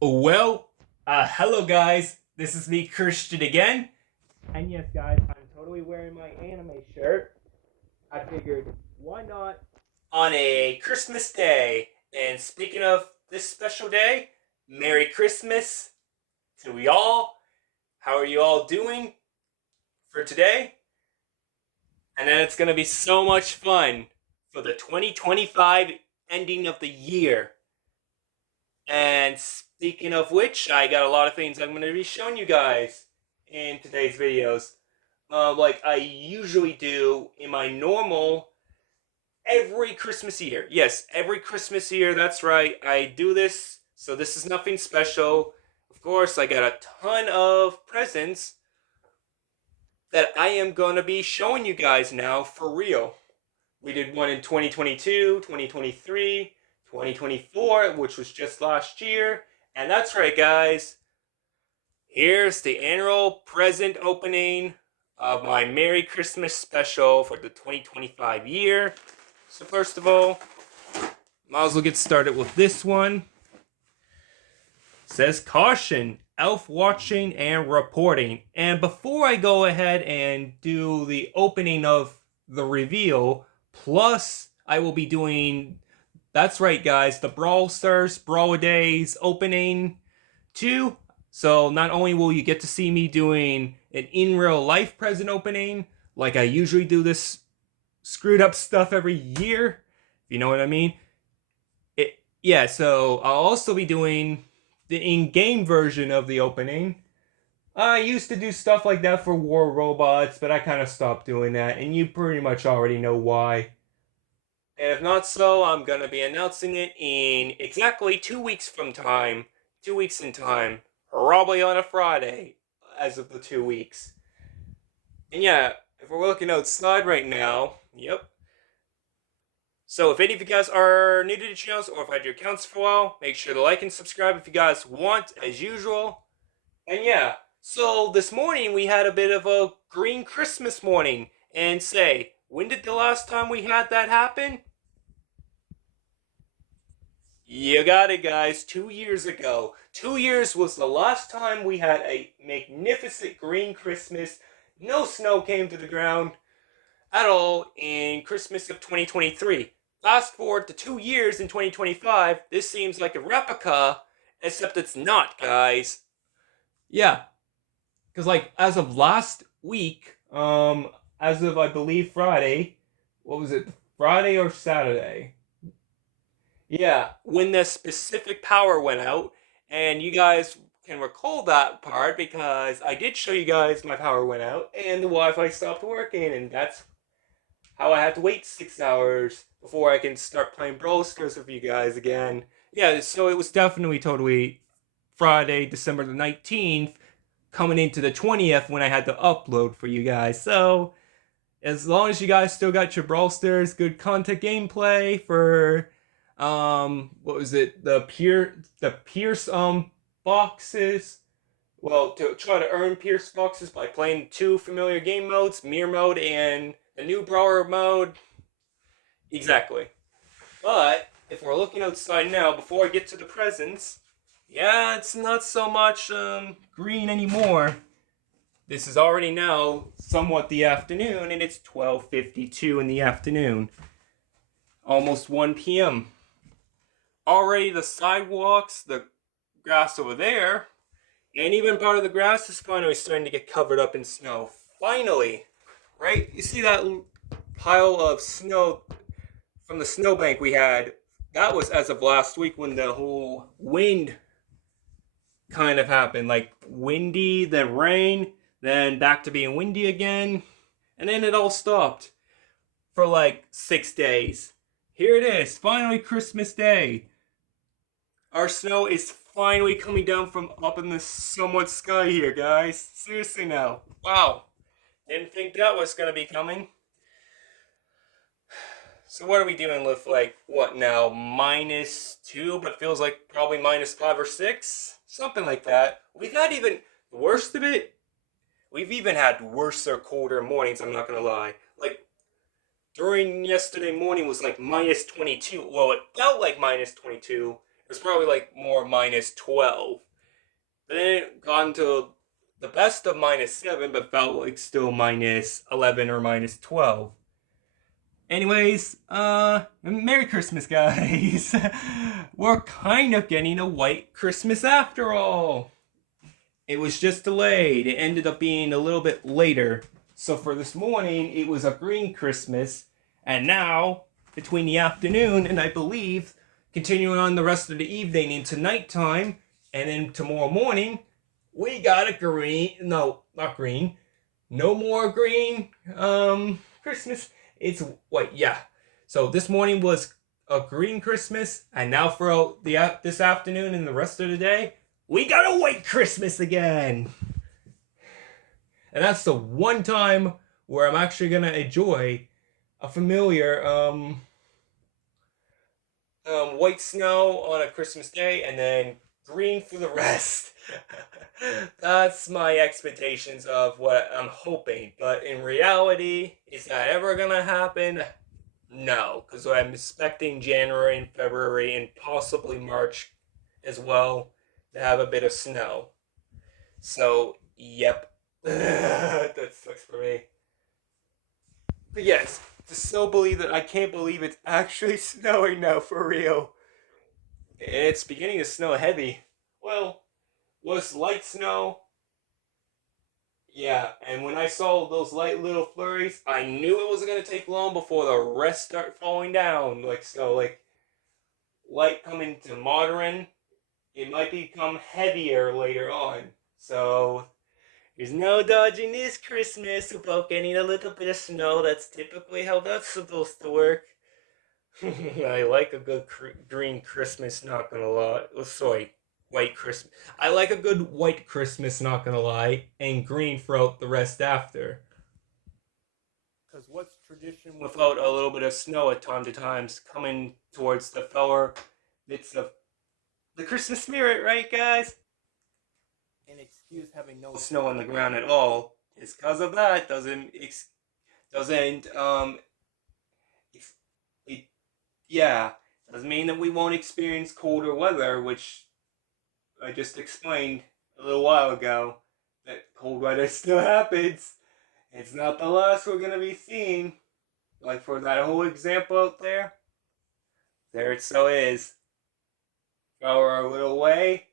Hello guys. This is me, Christian, again. And yes, guys, I'm totally wearing my anime shirt. I figured, why not on a Christmas day? And speaking of this special day, Merry Christmas to we all. How are you all doing for today? And then it's going to be so much fun for the 2025 ending of the year. And speaking of which, I got a lot of things I'm going to be showing you guys in today's videos. Like I usually do in my normal every Christmas year. Yes, every Christmas year, that's right. I do this, so this is nothing special. Of course, I got a ton of presents that I am going to be showing you guys now for real. We did one in 2022, 2023, 2024, which was just last year. And that's right, guys. Here's the annual present opening of my Merry Christmas special for the 2025 year. So first of all, might as well get started with this one. It says caution, elf watching and reporting. And before I go ahead and do the opening of the reveal, plus I will be doing, that's right guys, the Brawl Stars Brawl Days opening too. So not only will you get to see me doing an in real life present opening, like I usually do this screwed up stuff every year, if you know what I mean. Yeah, so I'll also be doing the in-game version of the opening. I used to do stuff like that for War Robots, but I kind of stopped doing that, and you pretty much already know why. And if not so, I'm going to be announcing it in exactly 2 weeks from time. 2 weeks in time. Probably on a Friday, as of the 2 weeks. And yeah, if we're looking outside right now, yep. So if any of you guys are new to the channel, or if I had your accounts for a while, make sure to like and subscribe if you guys want, as usual. And yeah, so this morning we had a bit of a green Christmas morning. And say, when did the last time we had that happen? You got it, guys. 2 years ago. 2 years was the last time we had a magnificent green Christmas. No snow came to the ground at all in Christmas of 2023. Fast forward to 2 years in 2025. This seems like a replica, except it's not, guys. Yeah, because like as of last week, as of I believe Friday, what was it? Friday or Saturday? Yeah, when the specific power went out, and you guys can recall that part because I did show you guys my power went out and the Wi-Fi stopped working, and that's how I had to wait 6 hours before I can start playing Brawl Stars with you guys again. Yeah, so it was definitely totally Friday, December the 19th, coming into the 20th when I had to upload for you guys. So as long as you guys still got your Brawl Stars good content gameplay for what was it, the Pierce boxes, well, to try to earn Pierce boxes by playing two familiar game modes, Mirror mode and the new Brawler mode. Exactly. But if we're looking outside now, before I get to the presents, yeah, it's not so much green anymore. This is already now somewhat the afternoon, and it's 12:52 in the afternoon, almost 1 p.m. Already the sidewalks, the grass over there, and even part of the grass is finally starting to get covered up in snow. Finally, right? You see that pile of snow from the snowbank we had? That was as of last week when the whole wind kind of happened. Like windy, then rain, then back to being windy again. And then it all stopped for like 6 days. Here it is, finally Christmas Day. Our snow is finally coming down from up in the somewhat sky here, guys. Seriously now. Wow. Didn't think that was gonna be coming. So what are we doing with like, what now, -2, but feels like probably -5 or 6? Something like that. We've had even, the worst of it, we've even had worse or colder mornings, I'm not gonna lie. Like, during yesterday morning was like -22. Well, it felt like -22. was probably like more -12. But then it got into the best of -7, but felt like still -11 or -12. Anyways, Merry Christmas, guys. We're kind of getting a white Christmas after all. It was just delayed. It ended up being a little bit later. So for this morning, it was a green Christmas. And now, between the afternoon and I believe continuing on the rest of the evening into nighttime, and then tomorrow morning, we got a green. No, not green. No more green. Christmas. It's white. Yeah. So this morning was a green Christmas, and now for this afternoon and the rest of the day, we got a white Christmas again. And that's the one time where I'm actually gonna enjoy a familiar white snow on a Christmas day, and then green for the rest. That's my expectations of what I'm hoping. But in reality, is that ever gonna happen? No, because I'm expecting January and February and possibly March as well to have a bit of snow. So, yep. That sucks for me. But yes, to still believe that I can't believe it's actually snowing now for real. And it's beginning to snow heavy. Well, was light snow. Yeah, and when I saw those light little flurries, I knew it wasn't gonna take long before the rest start falling down. Like so, like light coming to modern, it might become heavier later on. So there's no dodging this Christmas without getting a little bit of snow. That's typically how that's supposed to work. I like a good green Christmas, not gonna lie. Oh, sorry, white Christmas. I like a good white Christmas, not gonna lie, and green throughout the rest after. Because what's tradition without a little bit of snow at time to times coming towards the feller? It's the Christmas spirit, right, guys? And excuse having no snow on the ground at all is because of that. Doesn't it, yeah, doesn't mean that we won't experience colder weather, which I just explained a little while ago. That cold weather still happens. It's not the last we're gonna be seeing. Like for that whole example out there, there it so is. Go our little way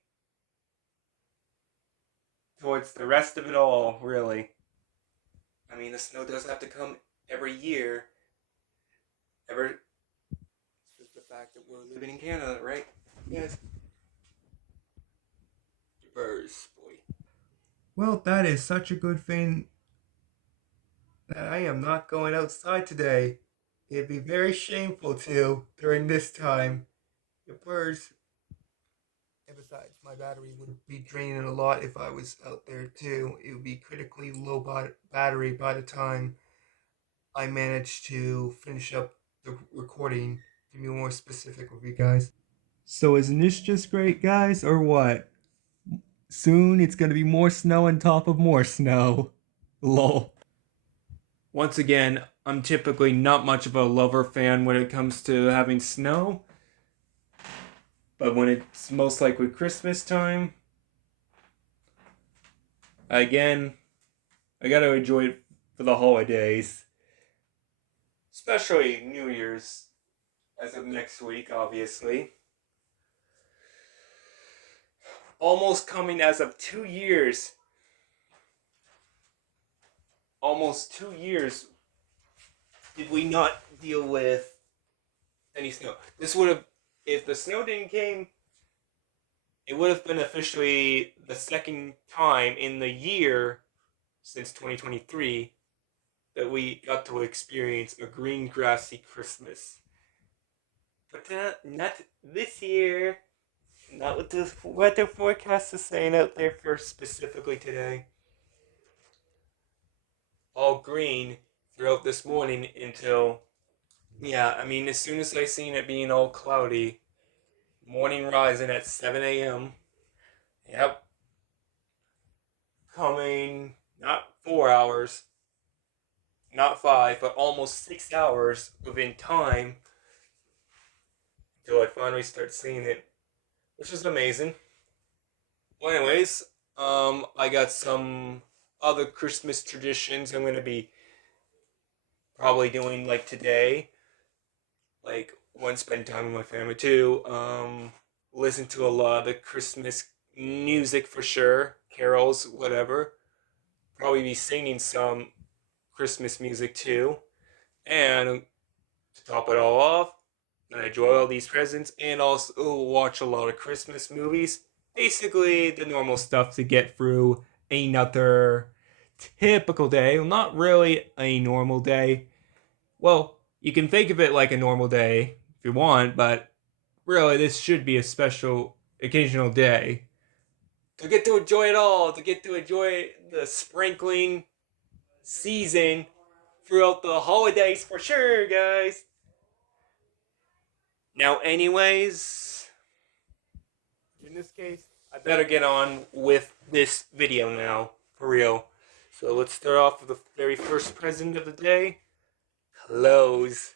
towards the rest of it all, really. I mean, the snow does have to come every year. It's just the fact that we're living in Canada, right? Yes. Birds, boy. Well, that is such a good thing that I am not going outside today. It'd be very shameful to during this time. The birds. And besides, my battery would be draining a lot if I was out there too. It would be critically low battery by the time I managed to finish up the recording. To be more specific with you guys. So isn't this just great, guys, or what? Soon it's gonna be more snow on top of more snow. Lol. Once again, I'm typically not much of a lover fan when it comes to having snow. But when it's most likely Christmas time, again, I gotta enjoy it for the holidays. Especially New Year's, as of next week, obviously. Almost coming as of 2 years. Almost 2 years did we not deal with any snow. This would have, if the snow didn't came, it would have been officially the second time in the year since 2023 that we got to experience a green grassy Christmas. But not this year. Not what the weather forecast is saying out there for specifically today. All green throughout this morning until, yeah, I mean, as soon as I seen it being all cloudy, morning rising at 7 a.m. Yep. Coming, not 4 hours, not 5, but almost 6 hours within time until I finally start seeing it which is amazing. Well, anyways, I got some other Christmas traditions I'm gonna be probably doing like today. Like one, spend time with my family. Two, listen to a lot of the Christmas music for sure, carols, whatever. Probably be singing some Christmas music too. And to top it all off, and I enjoy all these presents and also watch a lot of Christmas movies. Basically, the normal stuff to get through another typical day. Well, not really a normal day. Well, you can think of it like a normal day if you want, but really, this should be a special occasional day to get to enjoy it all, to get to enjoy the sprinkling season throughout the holidays for sure, guys. Now, anyways, in this case, I better get on with this video now, for real. So let's start off with the very first present of the day, clothes.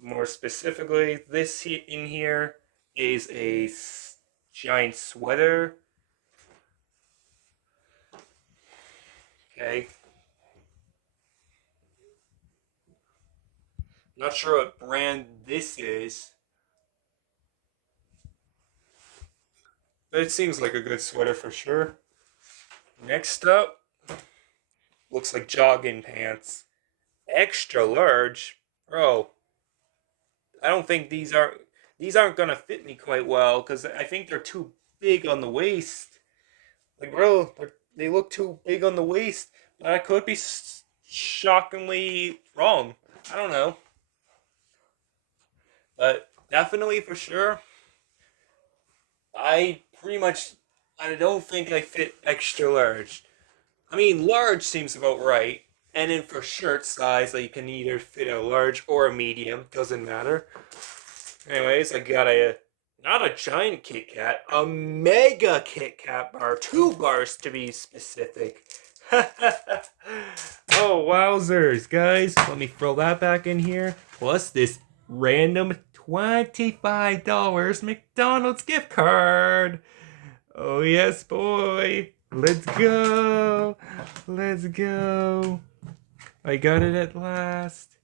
More specifically, this in here is a giant sweater. Okay. Not sure what brand this is, but it seems like a good sweater for sure. Next up, looks like jogging pants. Extra large. Bro, I don't think these aren't gonna fit me quite well because I think they're too big on the waist. Like, bro, they look too big on the waist, but I could be shockingly wrong. I don't know, but definitely for sure, I pretty much I don't think I fit extra large. I mean, large seems about right. And then for shirt size, like you can either fit a large or a medium, doesn't matter. Anyways, I got a not a giant Kit Kat, a mega Kit Kat bar, 2 bars to be specific. Oh wowzers, guys! Let me throw that back in here. Plus this random $25 McDonald's gift card. Oh yes, boy! Let's go! Let's go! I got it at last.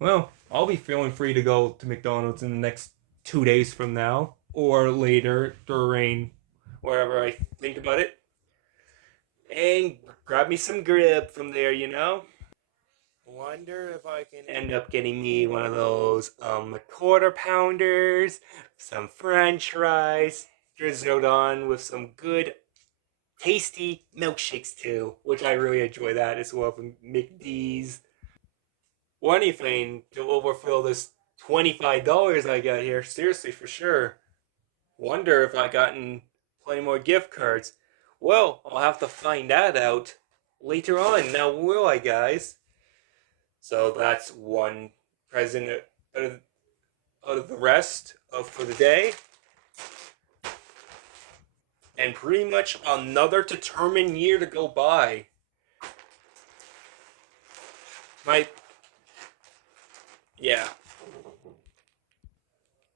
Well, I'll be feeling free to go to McDonald's in the next 2 days from now, or later during wherever I think about it, and grab me some grub from there, you know? Wonder if I can end up getting me one of those quarter pounders, some french fries, drizzled on with some good tasty milkshakes too, which I really enjoy that as well from McD's. Or anything to overfill this $25 I got here. Seriously, for sure. Wonder if I gotten plenty more gift cards. Well, I'll have to find that out later on. Now, will I, guys? So that's one present out of the rest of for the day. And pretty much another determined year to go by. Yeah.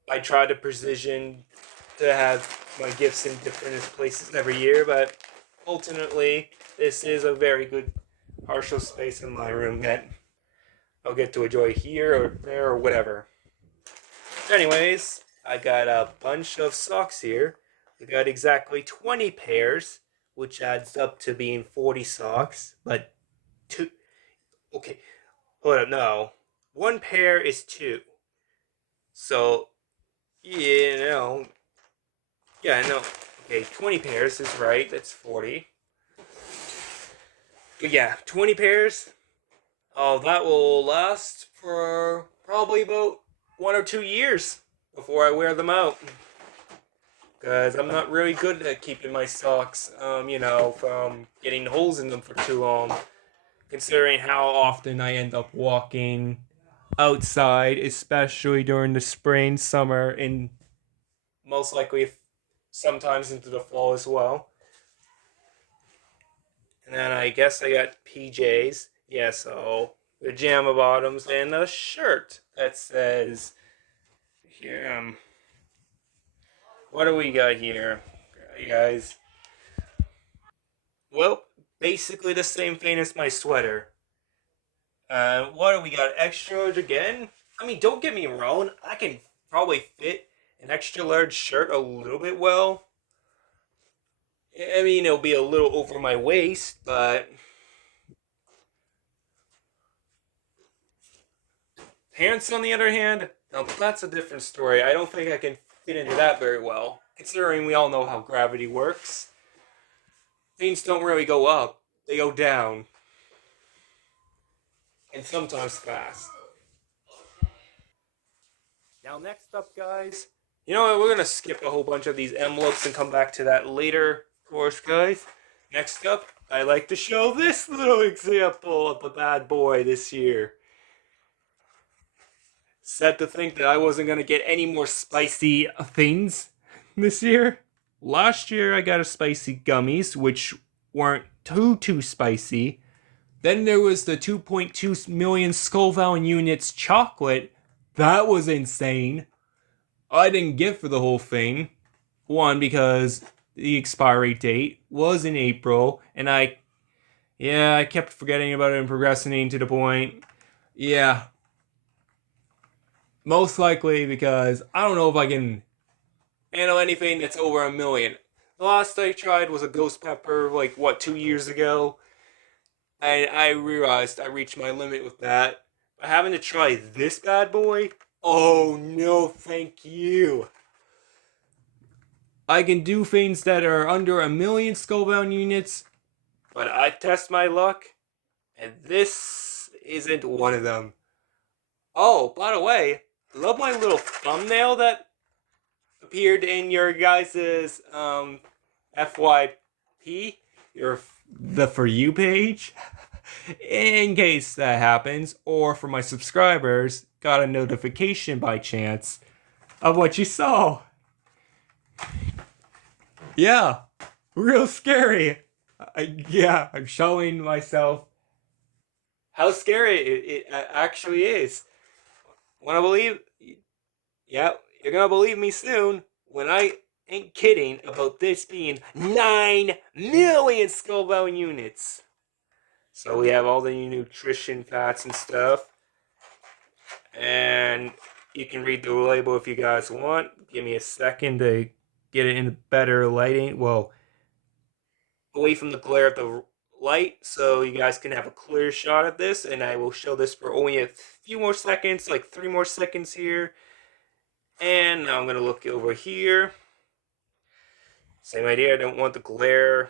I try to precision to have my gifts in different places every year, but ultimately, this is a very good partial space in my room that I'll get to enjoy here or there or whatever. Anyways, I got a bunch of socks here. I got exactly 20 pairs, which adds up to being 40 socks, but two. Okay, hold up, no. One pair is two. So, you know, yeah, no. Okay, 20 pairs is right. That's 40. But yeah, 20 pairs. Oh, that will last for probably about 1 or 2 years before I wear them out. Because I'm not really good at keeping my socks, from getting holes in them for too long. Considering how often I end up walking outside, especially during the spring, summer, and most likely sometimes into the fall as well. And then I guess I got PJs. Yeah, so pajama bottoms and a shirt that says here. What do we got here, you guys? Well, basically the same thing as my sweater. What do we got? Extra large again? I mean, don't get me wrong. I can probably fit an extra large shirt a little bit well. I mean, it'll be a little over my waist, but pants, on the other hand, now that's a different story. I don't think I can fit into that very well, considering we all know how gravity works. Things don't really go up, they go down, and sometimes fast. Now, next up, guys, you know what? We're gonna skip a whole bunch of these envelopes and come back to that later, of course, guys. Next up, I like to show this little example of the bad boy this year. Sad to think that I wasn't gonna get any more spicy things this year. Last year, I got a spicy gummies, which weren't too spicy. Then there was the 2.2 million Scoville units chocolate. That was insane. I didn't get for the whole thing. One, because the expiry date was in April, and I kept forgetting about it and procrastinating to the point. Yeah. Most likely because I don't know if I can handle anything that's over 1 million. The last I tried was a ghost pepper, like, what, 2 years ago? And I realized I reached my limit with that. But having to try this bad boy? Oh no, thank you. I can do things that are under 1 million Scoville units, but I test my luck, and this isn't one of them. Oh, by the way, love my little thumbnail that appeared in your guys's FYP, the For You page. In case that happens, or for my subscribers, got a notification by chance of what you saw. Yeah, real scary. I'm showing myself how scary it actually is. Wanna believe? Yeah, you're gonna believe me soon when I ain't kidding about this being 9 million Scoville units. So we have all the nutrition fats and stuff. And you can read the label if you guys want. Give me a second to get it in better lighting. Well, away from the glare of the light so you guys can have a clear shot of this. And I will show this for only a few more seconds, like 3 more seconds here. And now I'm going to look over here. Same idea, I don't want the glare.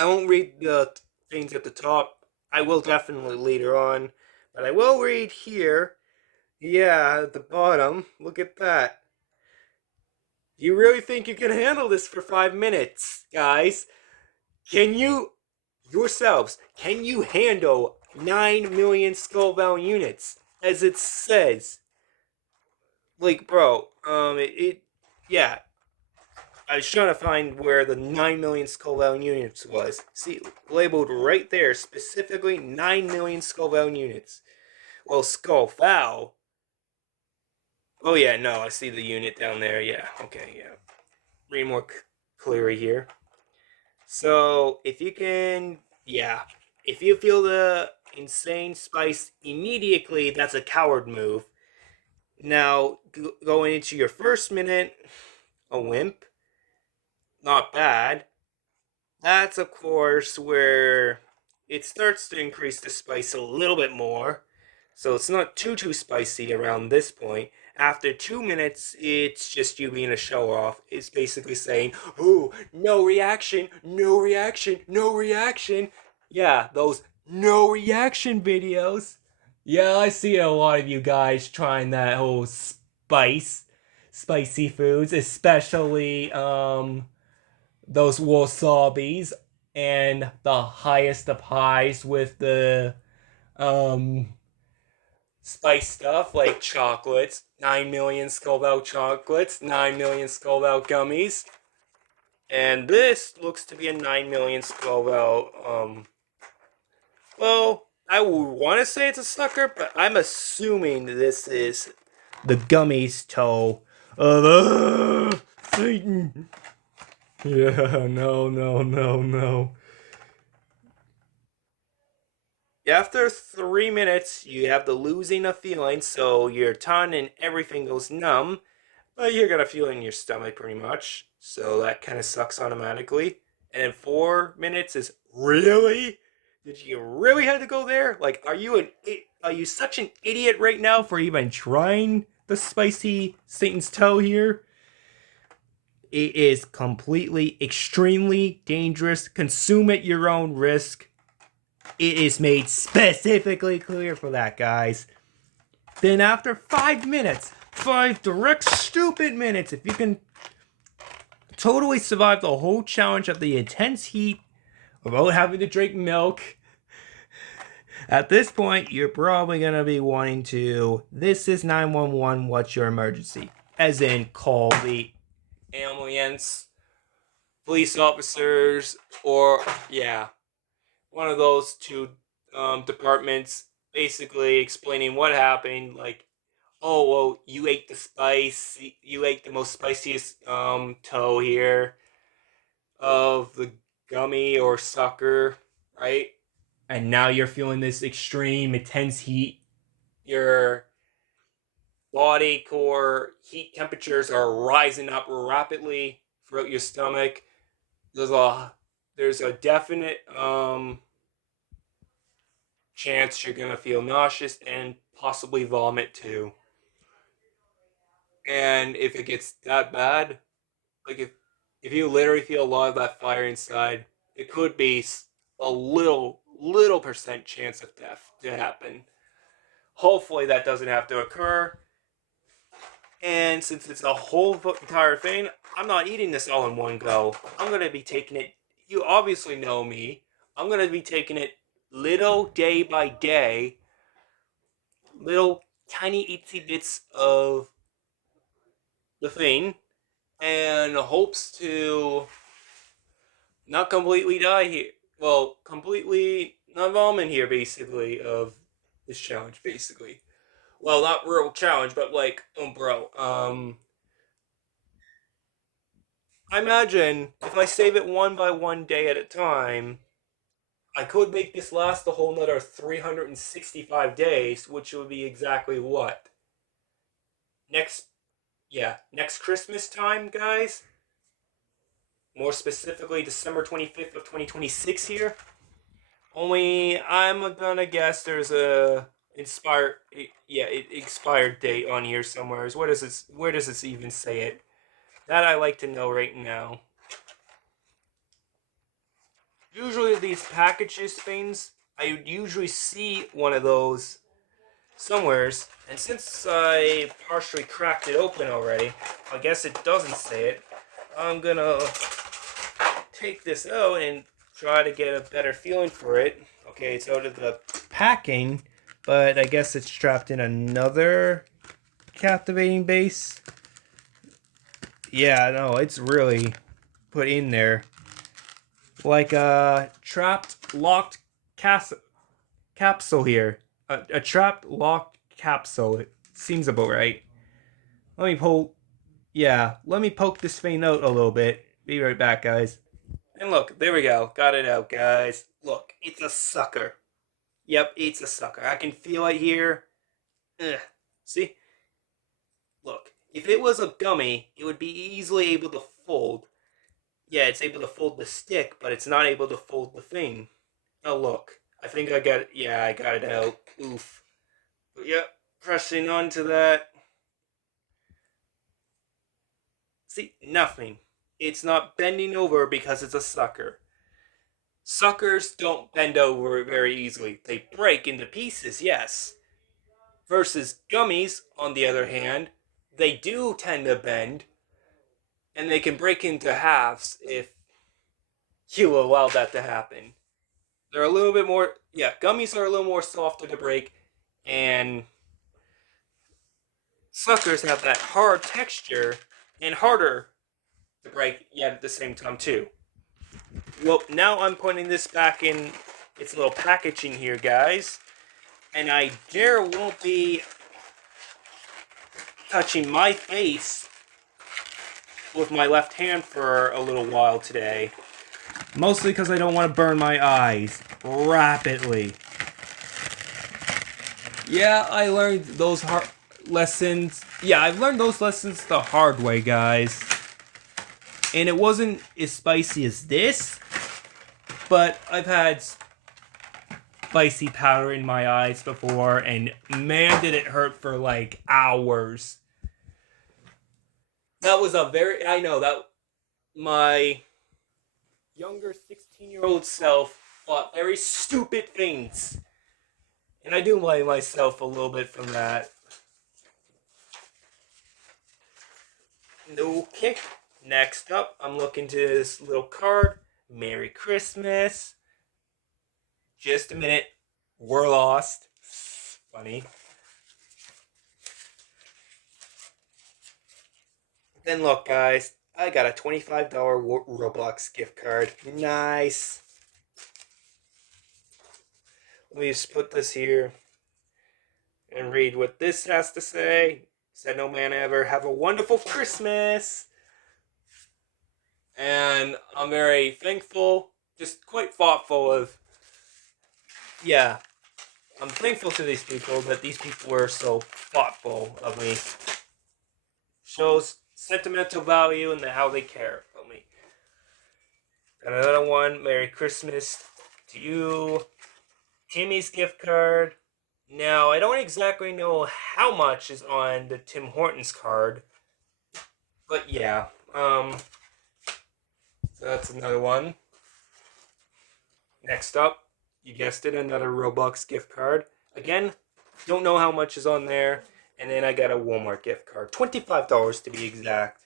I won't read the things at the top. I will definitely later on. But I will read here. Yeah, at the bottom. Look at that. You really think you can handle this for 5 minutes, guys? Can you, yourselves, can you handle 9 million Scoville units? As it says. Like, bro, yeah. I was trying to find where the 9 million Scoville units was. See, labeled right there, specifically 9 million Scoville units. Well, Scoville. Oh yeah, no, I see the unit down there. Yeah, okay, yeah. Read more clearly here. So, if you can, yeah. If you feel the insane spice immediately, that's a coward move. Now, going into your first minute, a wimp. Not bad. That's, of course, where it starts to increase the spice a little bit more. So it's not too spicy around this point. After 2 minutes, it's just you being a show off. It's basically saying, "Ooh, no reaction, no reaction, no reaction." Yeah, those no reaction videos. Yeah, I see a lot of you guys trying that whole spicy foods, especially those wasabis and the highest of highs with the um spice stuff like chocolates, 9 million Scoville chocolates, 9 million Scoville gummies. And this looks to be a 9 million Scoville, well, I would want to say it's a sucker, but I'm assuming this is the gummies toe of Satan. Yeah, no. After 3 minutes, you have the losing of feeling, so your tongue and everything goes numb, but you're gonna feel it in your stomach pretty much, so that kind of sucks automatically. And then 4 minutes is really? Did you really have to go there? Like, are you such an idiot right now for even trying the spicy Satan's toe here? It is completely, extremely dangerous. Consume at your own risk. It is made specifically clear for that, guys. Then after 5 minutes, 5 stupid minutes, if you can totally survive the whole challenge of the intense heat without having to drink milk, at this point, you're probably going to be wanting to, this is 911, what's your emergency? As in, call the ambulance, police officers, or, yeah, one of those two departments basically explaining what happened. Like, oh, well, you ate the most spiciest toe here of the gummy or sucker, right? And now you're feeling this extreme intense heat. Your body core heat temperatures are rising up rapidly throughout your stomach. There's a definite chance you're gonna feel nauseous and possibly vomit too. And if it gets that bad, like if you literally feel a lot of that fire inside, it could be a little percent chance of death to happen. Hopefully that doesn't have to occur. And since it's a whole entire thing, I'm not eating this all in one go. I'm gonna be taking it. You obviously know me. I'm gonna be taking it little day by day, little tiny itsy bits of the thing, and hopes to not completely die here. Well, completely not vomit here, basically, of this challenge, basically. Well, not real challenge, but like, bro. I imagine if I save it one by one day at a time, I could make this last a whole nother 365 days, which would be exactly what? Next, next Christmas time, guys? More specifically, December 25th of 2026 here. Only, I'm gonna guess there's a expired date on here somewhere. Where does this even say it? That I like to know right now. Usually these packages things, I would usually see one of those somewheres, and since I partially cracked it open already, I guess it doesn't say it. I'm gonna take this out and try to get a better feeling for it. Okay, it's out of the packing, but I guess it's trapped in another captivating base. Yeah, no, it's really put in there. Like a trapped, locked capsule here. A trapped, locked capsule. It seems about right. Let me poke this thing out a little bit. Be right back, guys. And look, there we go. Got it out, guys. Look, it's a sucker. Yep, it's a sucker. I can feel it here. Ugh. See? Look, if it was a gummy, it would be easily able to fold. Yeah, it's able to fold the stick, but it's not able to fold the thing. Oh, look. I think I got it. Yeah, I got it out. Oof. But yep, pressing onto that. See, nothing. It's not bending over because it's a sucker. Suckers don't bend over very easily. They break into pieces, yes. Versus gummies, on the other hand, they do tend to bend, and they can break into halves if you allow that to happen. They're a little bit more, gummies are a little more softer to break, and suckers have that hard texture and harder to break, yet at the same time, too. Well, now I'm putting this back in its little packaging here, guys. And I dare won't be touching my face with my left hand for a little while today. Mostly because I don't want to burn my eyes rapidly. Yeah, I learned those lessons. Yeah, I've learned those lessons the hard way, guys. And it wasn't as spicy as this, but I've had spicy powder in my eyes before, and man, did it hurt for like hours. That was I know that my younger 16-year-old self thought very stupid things. And I do blame myself a little bit from that. Okay, next up, I'm looking to this little card. Merry Christmas. Just a minute. We're lost. Funny. Then look, guys. I got a $25 Roblox gift card. Nice. Let me just put this here and read what this has to say. Said no man ever. Have a wonderful Christmas. And I'm very thankful, just quite thoughtful of, yeah, I'm thankful to these people that these people were so thoughtful of me. Shows sentimental value and how they care about me. Got another one. Merry Christmas to you. Timmy's gift card. Now, I don't exactly know how much is on the Tim Hortons card. But yeah, so that's another one. Next up, you guessed it, another Roblox gift card. Again, don't know how much is on there. And then I got a Walmart gift card. $25 to be exact.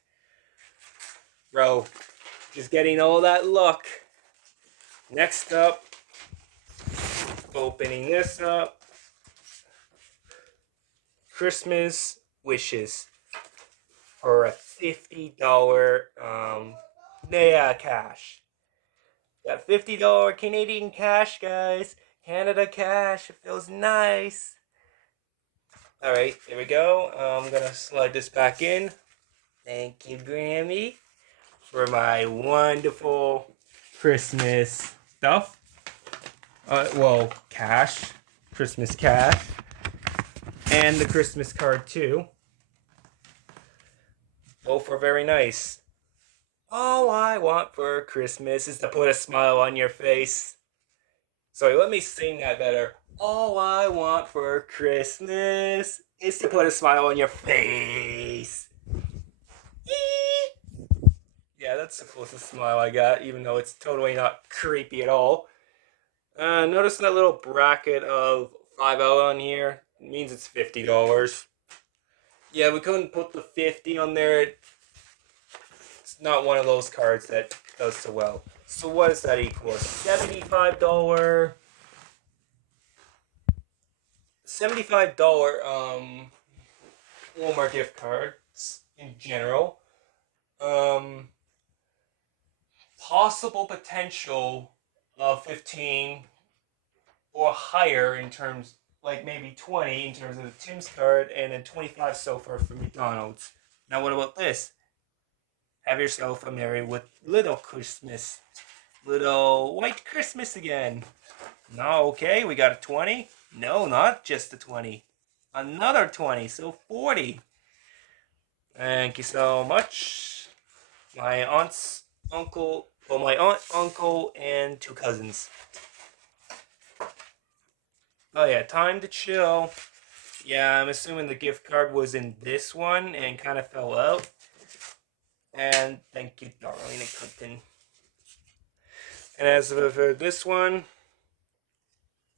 Bro, just getting all that luck. Next up, opening this up. Christmas wishes for a $50 cash. Got $50 Canadian cash, guys. Canada cash. It feels nice. Alright, there we go. I'm gonna slide this back in. Thank you, Grammy, for my wonderful Christmas stuff. Well, cash. Christmas cash. And the Christmas card, too. Both are very nice. All I want for Christmas is to put a smile on your face. Sorry, let me sing that better. All I want for Christmas is to put a smile on your face. Yeah, that's the closest smile I got, even though it's totally not creepy at all. Notice that little bracket of 5L on here. It means it's $50. Yeah, we couldn't put the 50 on there. It's not one of those cards that does so well. So what does that equal? $75 Walmart gift cards in general. Possible potential of 15 or higher in terms, like maybe 20 in terms of the Tim's card, and then 25 so far for McDonald's. Now what about this? Have yourself a merry with little Christmas. Little white Christmas again. No, okay, we got a 20. No, not just a 20. Another 20, so 40. Thank you so much. My aunt, uncle, and 2 cousins. Oh yeah, time to chill. Yeah, I'm assuming the gift card was in this one and kind of fell out. And thank you, Darlene and Clinton. And as for this one,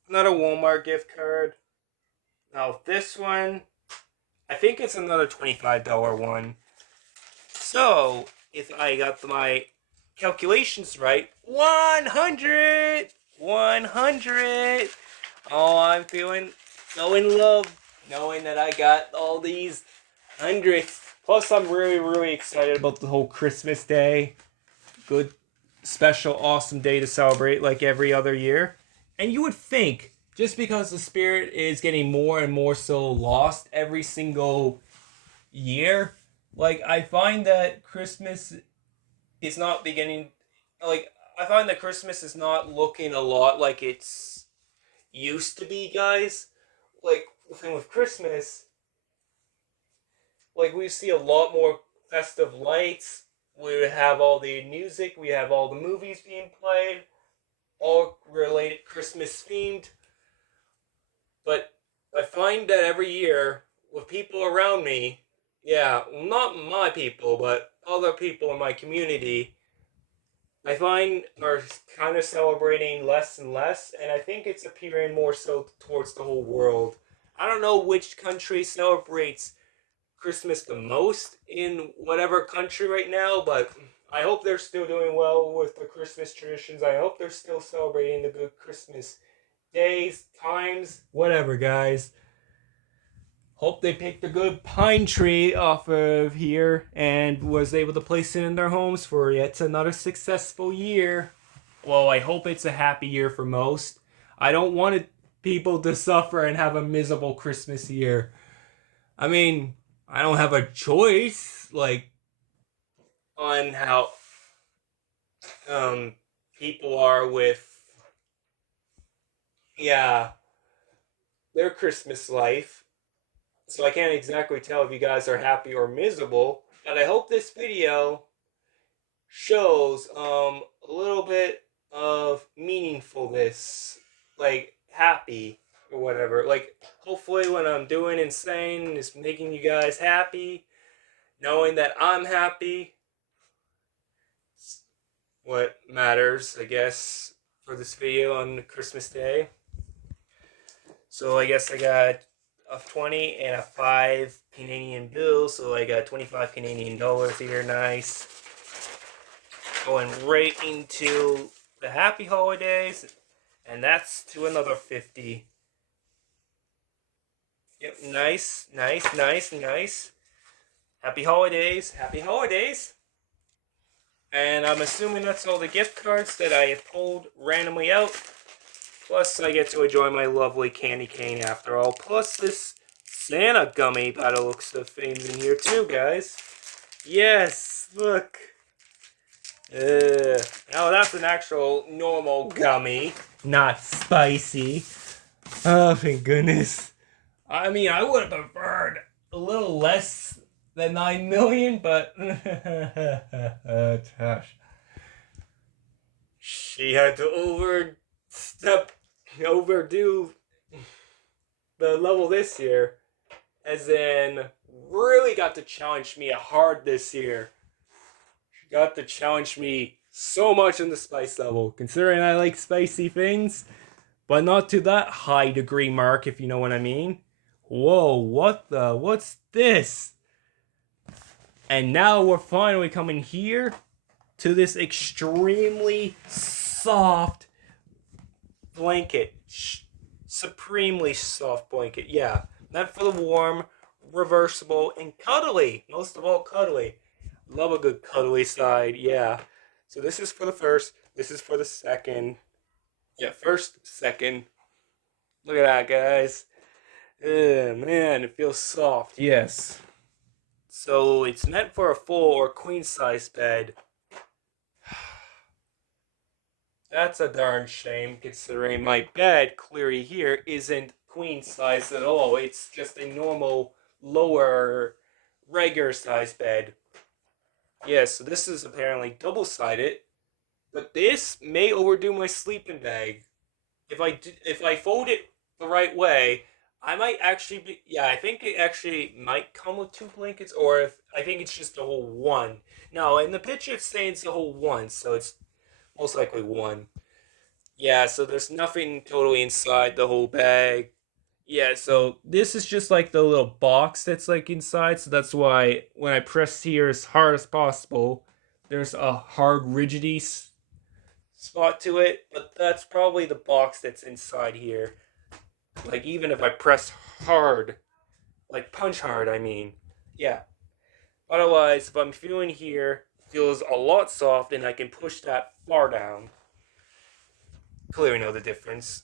another Walmart gift card. Now this one, I think it's another $25 one. So, if I got my calculations right, 100! 100! Oh, I'm feeling so in love knowing that I got all these hundreds. Plus, I'm really, really excited about the whole Christmas day. Good, special, awesome day to celebrate like every other year. And you would think, just because the spirit is getting more and more so lost every single year. Like, I find that Christmas is not beginning. Like, I find that Christmas is not looking a lot like it's used to be, guys. Like, the thing with Christmas, like, we see a lot more festive lights. We have all the music, we have all the movies being played, all related Christmas themed. But I find that every year, with people around me, yeah, not my people, but other people in my community, I find are kind of celebrating less and less, and I think it's appearing more so towards the whole world. I don't know which country celebrates Christmas the most in whatever country right now, but I hope they're still doing well with the Christmas traditions. I hope they're still celebrating the good Christmas days, times, whatever, guys. Hope they picked a good pine tree off of here and was able to place it in their homes for yet another successful year. Well, I hope it's a happy year for most. I don't want people to suffer and have a miserable Christmas year. I mean, I don't have a choice, like, on how um people are with, yeah, their Christmas life. So I can't exactly tell if you guys are happy or miserable. But I hope this video shows a little bit of meaningfulness, like happy or whatever. Like, hopefully what I'm doing and saying is making you guys happy, knowing that I'm happy. What matters, I guess, for this video on Christmas Day. So I guess I got a 20 and a 5 Canadian bill, so I got 25 Canadian dollars here, nice. Going right into the happy holidays, and that's to another 50. Yep, nice, nice, nice, nice. Happy holidays, happy holidays. And I'm assuming that's all the gift cards that I have pulled randomly out. Plus, I get to enjoy my lovely candy cane after all. Plus, this Santa gummy by the looks of things in here too, guys. Yes, look. Now that's an actual normal gummy, not spicy. Oh, thank goodness. I mean, I would have preferred a little less than 9 million, but gosh. She had to overdo the level this year, as in really got to challenge me hard this year. She got to challenge me so much in the spice level, considering I like spicy things, but not to that high degree mark, if you know what I mean. Whoa, what's this? And now we're finally coming here to this extremely soft blanket. Supremely soft blanket, yeah. Meant for the warm, reversible, and cuddly. Most of all, cuddly. Love a good cuddly side, yeah. So this is for the first, this is for the second. Yeah, first, second. Look at that, guys. Man, it feels soft, yes. So it's meant for a full or queen size bed. That's a darn shame, considering my bed, clearly here, isn't queen size at all. It's just a normal, lower, regular size bed. Yeah, so this is apparently double-sided, but this may overdo my sleeping bag. If I fold it the right way, I might actually be, yeah, I think it actually might come with 2 blankets, or if I think it's just a whole one. No, in the picture it's saying it's a whole one, so it's most likely one. Yeah, so there's nothing totally inside the whole bag. Yeah, so this is just like the little box that's like inside, so that's why when I press here as hard as possible, there's a hard rigidity spot to it, but that's probably the box that's inside here. Like, even if I press hard, like punch hard, I mean. Yeah. Otherwise, if I'm feeling here, it feels a lot soft and I can push that far down. Clearly know the difference.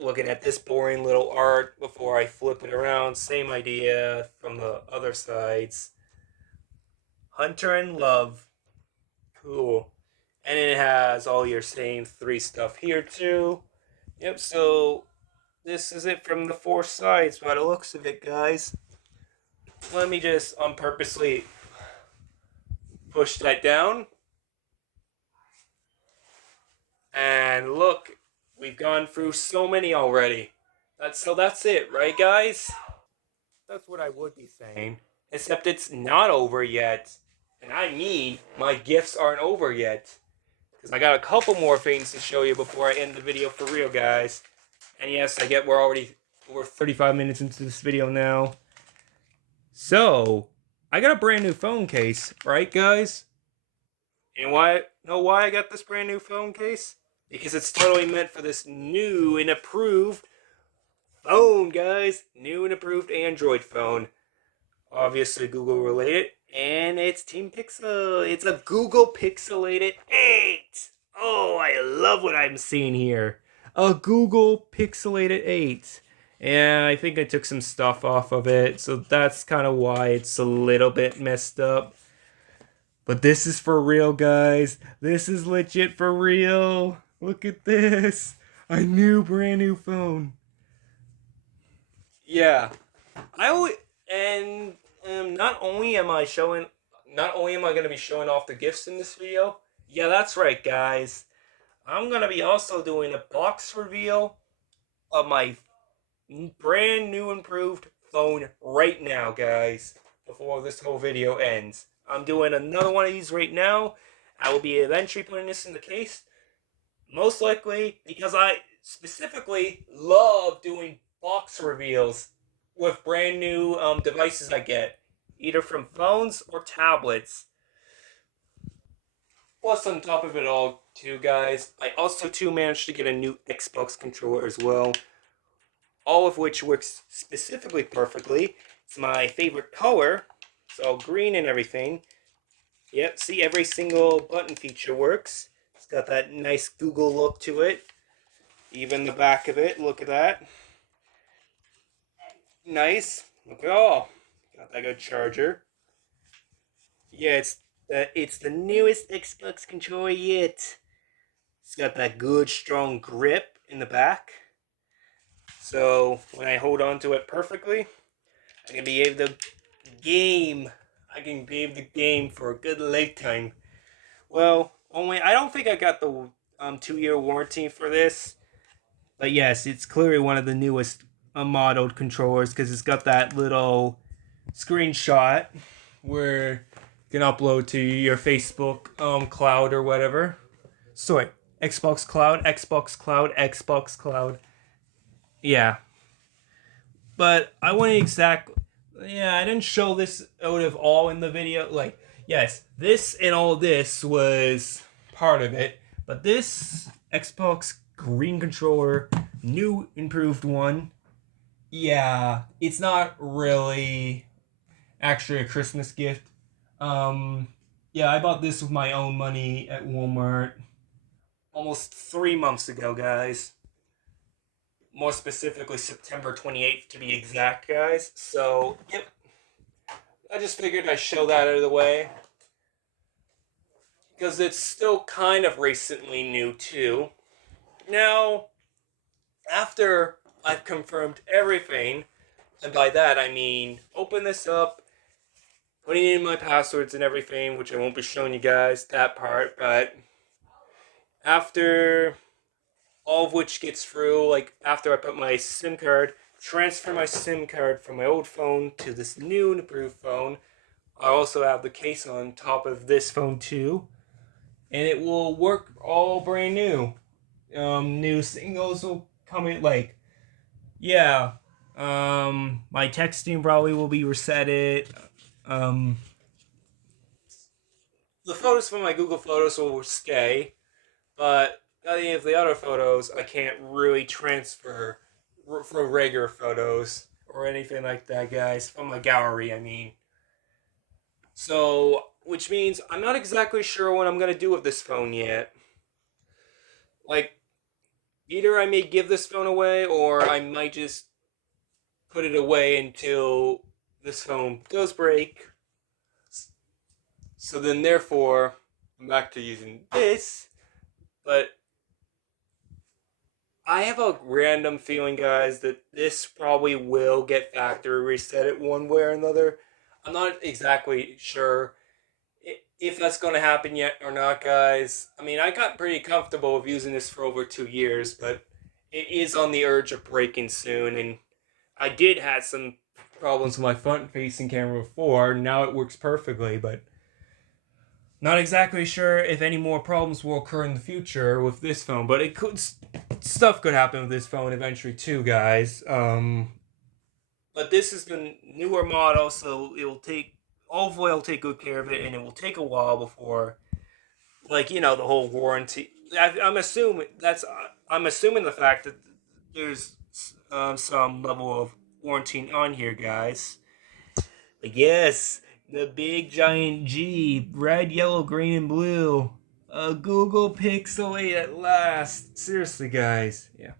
looking at this boring little art before I flip it around. Same idea from the other sides. Hunter and Love. Cool. And it has all your same 3 stuff here too. Yep, so this is it from the 4 sides by the looks of it, guys. Let me just purposely push that down. And look, we've gone through so many already. That's it, right, guys? That's what I would be saying. Except it's not over yet. And I mean, my gifts aren't over yet. Because I got a couple more things to show you before I end the video for real, guys. And yes, we're already over 35 minutes into this video now. So, I got a brand new phone case, right, guys? And know why I got this brand new phone case? Because it's totally meant for this new and approved phone, guys. New and approved Android phone. Obviously Google related. And it's Team Pixel. It's a Google Pixelated 8. Oh, I love what I'm seeing here. A Google Pixelated 8. And I think I took some stuff off of it. So that's kind of why it's a little bit messed up. But this is for real, guys. This is legit for real. Look at this. A new brand new phone. Yeah. Not only am I going to be showing off the gifts in this video. Yeah, that's right, guys. I'm going to be also doing a box reveal of my brand new improved phone right now, guys, before this whole video ends. I'm doing another one of these right now. I will be eventually putting this in the case, most likely because I specifically love doing box reveals with brand new devices I get, either from phones or tablets. Plus, on top of it all, too, guys, I also too managed to get a new Xbox controller as well. All of which works specifically perfectly. It's my favorite color. It's all green and everything. Yep, see, every single button feature works. It's got that nice Google look to it. Even the back of it, look at that. Nice. Look at all. Got that good charger. Yeah, it's the newest Xbox controller yet. It's got that good strong grip in the back. So when I hold on to it perfectly, I can be able to game. I can be able to game for a good lifetime. Well, I don't think I got the 2-year warranty for this. But yes, it's clearly one of the newest modeled controllers because it's got that little screenshot where you can upload to your Facebook cloud or whatever. Sorry, Xbox Cloud, Xbox Cloud, Xbox Cloud. Yeah. But I wouldn't exactly... Yeah, I didn't show this out of all in the video. Like, yes, this and all this was part of it. But this Xbox green controller, new improved one, yeah, it's not really actually a Christmas gift. Yeah, I bought this with my own money at Walmart almost 3 months ago, guys. More specifically, September 28th to be exact, guys. So, yep. I just figured I'd show that out of the way. Because it's still kind of recently new, too. Now, after I've confirmed everything, and by that I mean open this up, putting in my passwords and everything, which I won't be showing you guys that part, but after all of which gets through, like after I put my SIM card, transfer my SIM card from my old phone to this new and improved phone, I also have the case on top of this phone too, and it will work all brand new. New singles will come in, like, yeah, my texting probably will be resetted. The photos from my Google Photos will stay, but any of the other photos I can't really transfer for regular photos or anything like that, guys. From my gallery, I mean. So, which means I'm not exactly sure what I'm gonna do with this phone yet. Like, either I may give this phone away or I might just put it away until this phone does break. So then, therefore, I'm back to using this. But I have a random feeling, guys, that this probably will get factory reset it one way or another. I'm not exactly sure if that's going to happen yet or not, guys. I mean, I got pretty comfortable with using this for over 2 years, but it is on the urge of breaking soon. And I did have some problems with my front-facing camera before. Now it works perfectly, but not exactly sure if any more problems will occur in the future with this phone. But it could stuff could happen with this phone eventually too, guys. But this is the newer model, so it will take. Hopefully, it'll take good care of it, and it will take a while before, like the whole warranty. I'm assuming that's. I'm assuming the fact that there's some level of warranty on here, guys. But yes, the big giant G, red, yellow, green, and blue. A Google Pixel 8 at last. Seriously, guys. Yeah.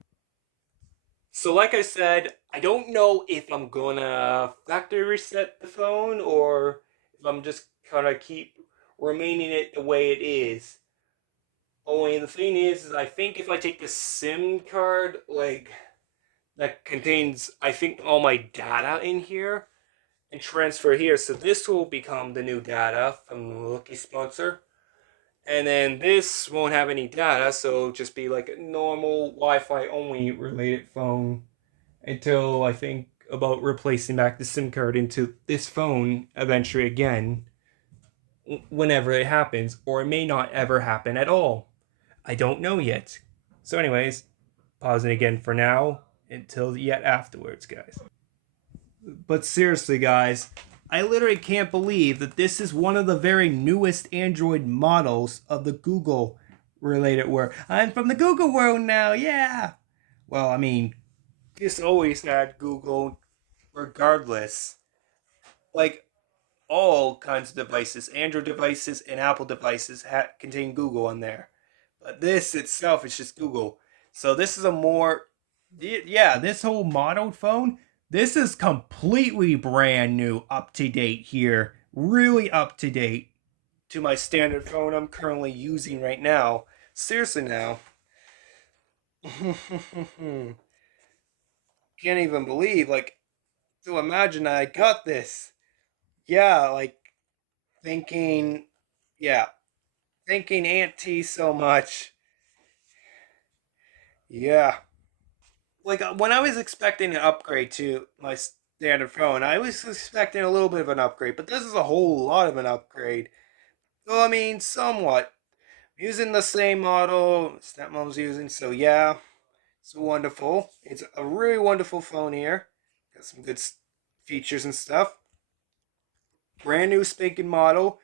So, like I said, I don't know if I'm gonna factory reset the phone or if I'm just gonna keep remaining it the way it is. Only the thing is I think if I take the SIM card, like, that contains, I think, all my data in here and transfer here, so this will become the new data from the lucky sponsor. And then this won't have any data, so it'll just be like a normal Wi-Fi only related phone until I think about replacing back the SIM card into this phone eventually again, whenever it happens, or it may not ever happen at all. I don't know yet. So, anyways, pausing again for now until yet afterwards, guys. But seriously, guys, I literally can't believe that this is one of the very newest Android models of the Google related world. I'm from the Google world now, yeah! Well, I mean, this always had Google regardless. Like, all kinds of devices, Android devices and Apple devices contain Google on there. But this itself is just Google. So this is a more, yeah, this whole modeled phone, this is completely brand new, up to date here. Really up to date to my standard phone I'm currently using right now. Seriously now. Can't even believe, like, to imagine I got this. Yeah, like, thinking, yeah, thanking Aunt T so much. Yeah. Like when I was expecting an upgrade to my standard phone, I was expecting a little bit of an upgrade, but this is a whole lot of an upgrade. Well, I mean, somewhat. Using the same model stepmom's using, so yeah, it's wonderful. It's a really wonderful phone here. Got some good features and stuff. Brand new spanking model.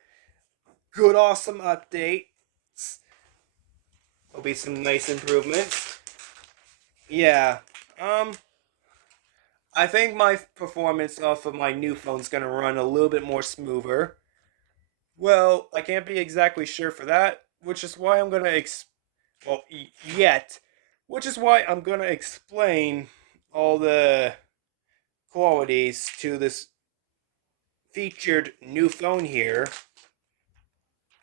Good, awesome update. There'll be some nice improvements. Yeah. I think my performance off of my new phone's gonna run a little bit more smoother. Well, I can't be exactly sure for that, which is why I'm gonna which is why I'm gonna explain all the qualities to this featured new phone here.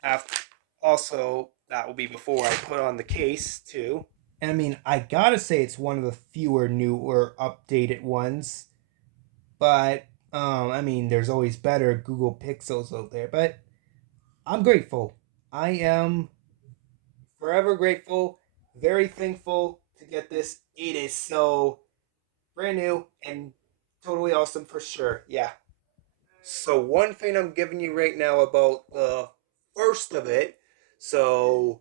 After, also, that will be before I put on the case too. And I mean, I gotta say it's one of the fewer newer updated ones. But I mean, there's always better Google Pixels out there. But I'm grateful. I am forever grateful, very thankful to get this. It is so brand new and totally awesome for sure. Yeah. So one thing I'm giving you right now about the first of it. So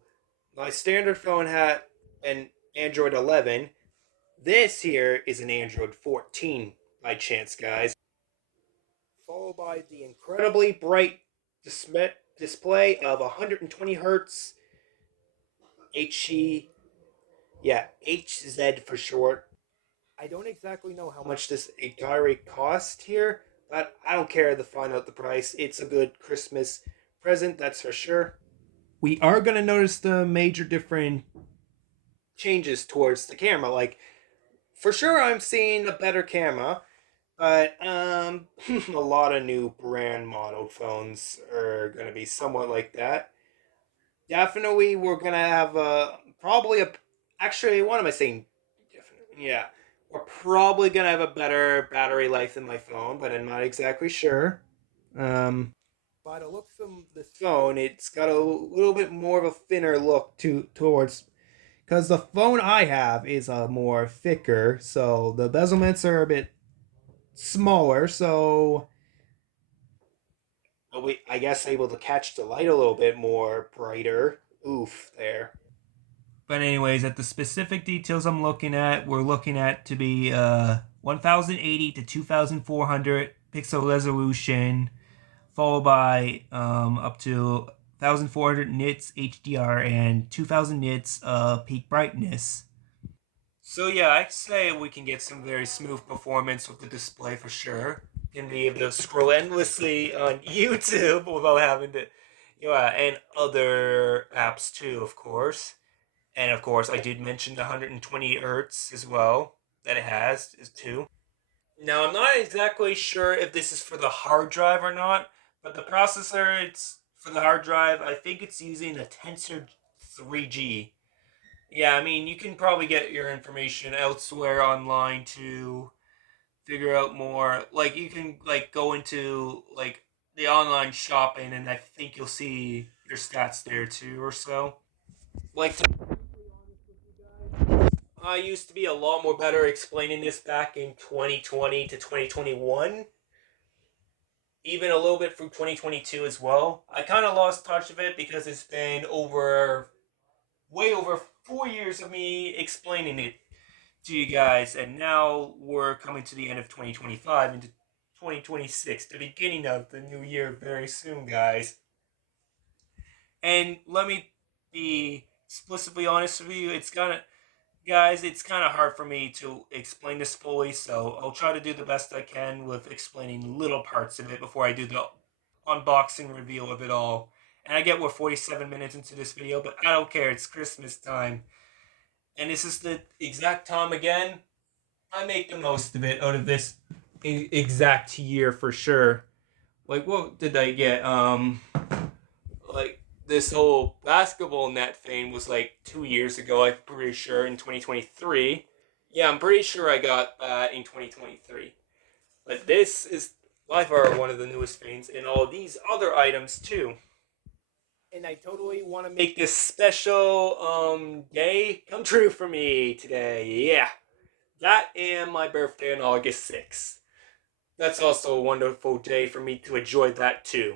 my standard phone had an Android 11. This here is an Android 14 by chance, guys. Followed by the incredibly bright display of 120 hertz HC, yeah, HZ for short. I don't exactly know how much this entire cost here, but I don't care to find out the price. It's a good Christmas present, that's for sure. We are going to notice the major difference changes towards the camera. Like, for sure, I'm seeing a better camera, but a lot of new brand model phones are gonna be somewhat like that. Definitely, we're gonna have a probably a actually. What am I saying? Definitely, yeah. We're probably gonna have a better battery life than my phone, but I'm not exactly sure. Um, by the looks of this phone, it's got a little bit more of a thinner look towards because the phone I have is a more thicker, so the bezelments are a bit smaller, so we I guess able to catch the light a little bit more brighter. Oof, there. But anyways, at the specific details I'm looking at, we're looking at to be 1080 to 2400 pixel resolution, followed by up to 1400 nits HDR and 2000 nits peak brightness. So yeah, I'd say we can get some very smooth performance with the display for sure. Can be able to scroll endlessly on YouTube without having to, yeah, and other apps too, of course. And of course, I did mention the 120 hertz as well that it has is too. Now I'm not exactly sure if this is for the hard drive or not, but the processor it's for the hard drive. I think it's using a Tensor 3G. Yeah, I mean you can probably get your information elsewhere online to figure out more. Like you can like go into like the online shopping, and I think you'll see your stats there too or so. Like I used to be a lot more better explaining this back in 2020 to 2021, even a little bit from 2022 as well. I kind of lost touch of it because it's been way over 4 years of me explaining it to you guys, and now we're coming to the end of 2025 into 2026, the beginning of the new year very soon, guys. And let me be explicitly honest with you, it's kind of hard for me to explain this fully, so I'll try to do the best I can with explaining little parts of it before I do the unboxing reveal of it all. And I get we're 47 minutes into this video, but I don't care. It's Christmas time. And this is the exact time again. I make the most of it out of this exact year for sure. Like, what did I get? Like, this whole basketball net thing was like 2 years ago, I'm pretty sure, in 2023. Yeah, I'm pretty sure I got that in 2023. But this is by far one of the newest things, and all these other items too. And I totally want to make this special day come true for me today. Yeah, that and my birthday on August 6th. That's also a wonderful day for me to enjoy that too.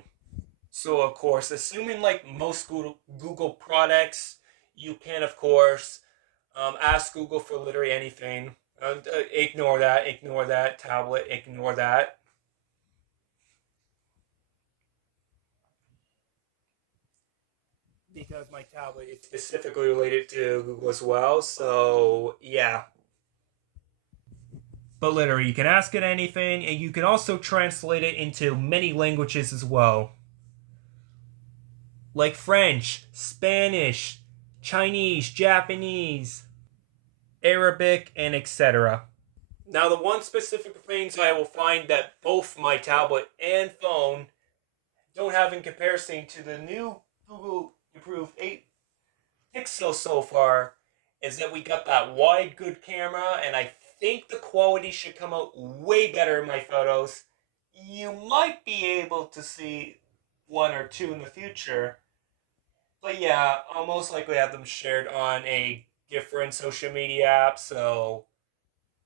So of course, assuming like most Google products, you can of course ask Google for literally anything. Ignore that tablet, ignore that. Because my tablet is specifically related to Google as well, so yeah. But literally, you can ask it anything, and you can also translate it into many languages as well. Like French, Spanish, Chinese, Japanese, Arabic, and etc. Now, the one specific things I will find that both my tablet and phone don't have in comparison to the new Google improved 8 Pixel so far is that we got that wide good camera, and I think the quality should come out way better in my photos. You might be able to see one or two in the future, but yeah, I'll most likely have them shared on a different social media app, so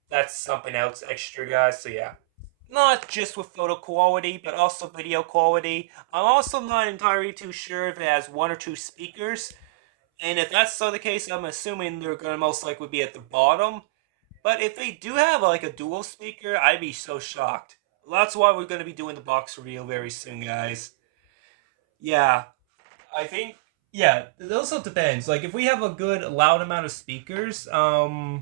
that's something else extra, guys. So yeah. Not just with photo quality, but also video quality. I'm also not entirely too sure if it has one or two speakers. And if that's so the case, I'm assuming they're going to most likely be at the bottom. But if they do have like a dual speaker, I'd be so shocked. That's why we're going to be doing the box reveal very soon, guys. Yeah, I think yeah, it also depends. Like if we have a good loud amount of speakers, the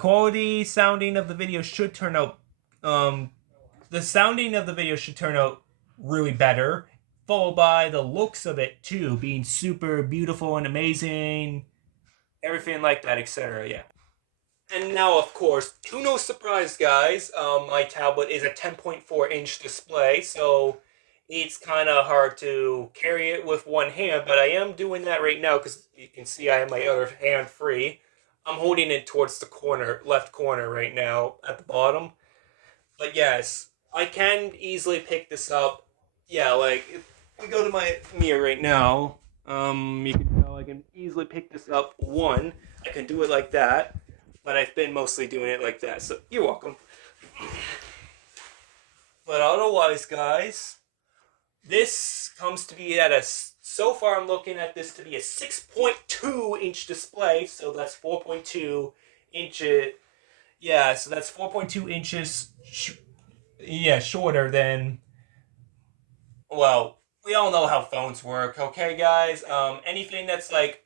quality sounding of the video should turn out the sounding of the video should turn out really better, followed by the looks of it too being super beautiful and amazing. everything like that, etc. Yeah. And now, of course, to no surprise, guys, my tablet is a 10.4-inch display, so it's kind of hard to carry it with one hand, but I am doing that right now because you can see I have my other hand free. I'm holding it towards the corner, left corner right now at the bottom. But yes, I can easily pick this up. Yeah, like if we go to my mirror right now, you can tell I can easily pick this up. One, I can do it like that, but I've been mostly doing it like that. So you're welcome. But otherwise, guys, this comes to be at a. So far, I'm looking at this to be a 6.2-inch display. So that's 4.2 inches. Yeah, so that's 4.2 inches. Yeah, shorter than, well, we all know how phones work, okay, guys? Anything that's like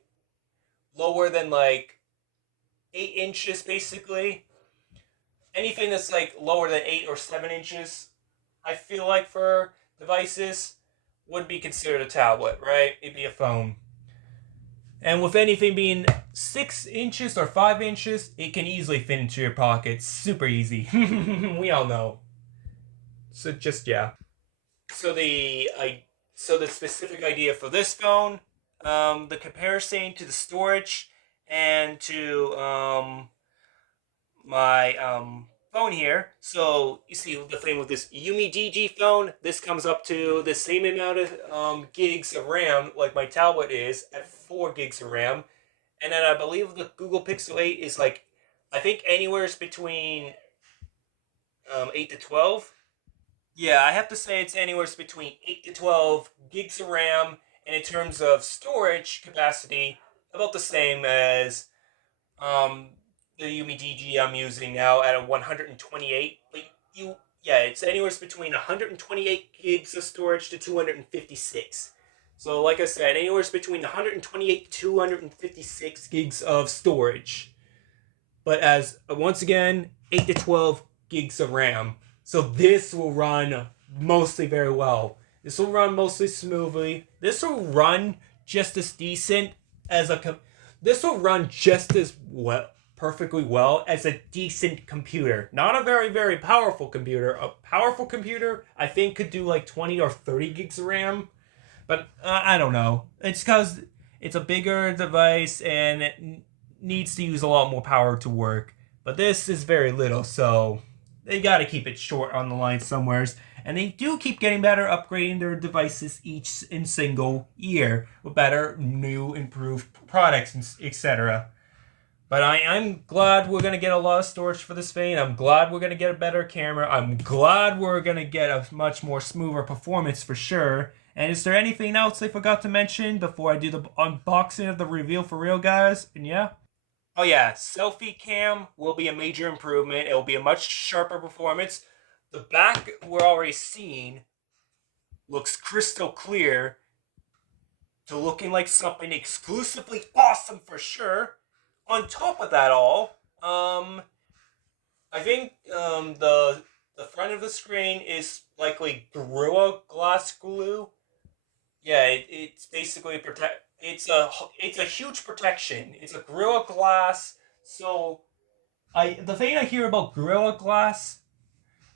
lower than like 8 inches, basically. Anything that's like lower than 8 or 7 inches, I feel like for devices would be considered a tablet, right? It'd be a phone. And with anything being 6 inches or 5 inches, it can easily fit into your pocket. Super easy. We all know. So just yeah. So the specific idea for this phone, the comparison to the storage and to my phone here. So you see the thing with this Yumi DG phone, this comes up to the same amount of gigs of RAM like my tablet is at 4 gigs of RAM, and then I believe the Google Pixel 8 is like, I think anywhere between 8 to 12. Yeah, I have to say it's anywhere between 8 to 12 gigs of RAM, and in terms of storage capacity, about the same as um, the Yumi DG I'm using now at a 128. But yeah, it's anywhere between 128 gigs of storage to 256. So, like I said, anywhere between 128 to 256 gigs of storage, but as once again 8 to 12 gigs of RAM. So this will run mostly very well. This will run mostly smoothly. This will run just as decent as this will run just as well, perfectly well as a decent computer. Not a very powerful computer. A powerful computer I think could do like 20 or 30 gigs of RAM, but I don't know. It's because it's a bigger device and it needs to use a lot more power to work. But this is very little, so they got to keep it short on the line somewheres. And they do keep getting better, upgrading their devices each in single year with better, new, improved products, etc. But I'm glad we're going to get a lot of storage for this thing. I'm glad we're going to get a better camera. I'm glad we're going to get a much more smoother performance for sure. And is there anything else I forgot to mention before I do the unboxing of the reveal for real, guys? And yeah. Oh yeah, selfie cam will be a major improvement. It will be a much sharper performance. The back we're already seeing looks crystal clear to looking like something exclusively awesome for sure. On top of that all, I think the front of the screen is likely Gorilla Glass glue. Yeah, it's basically protect. It's a huge protection. It's a Gorilla Glass. So the thing I hear about Gorilla Glass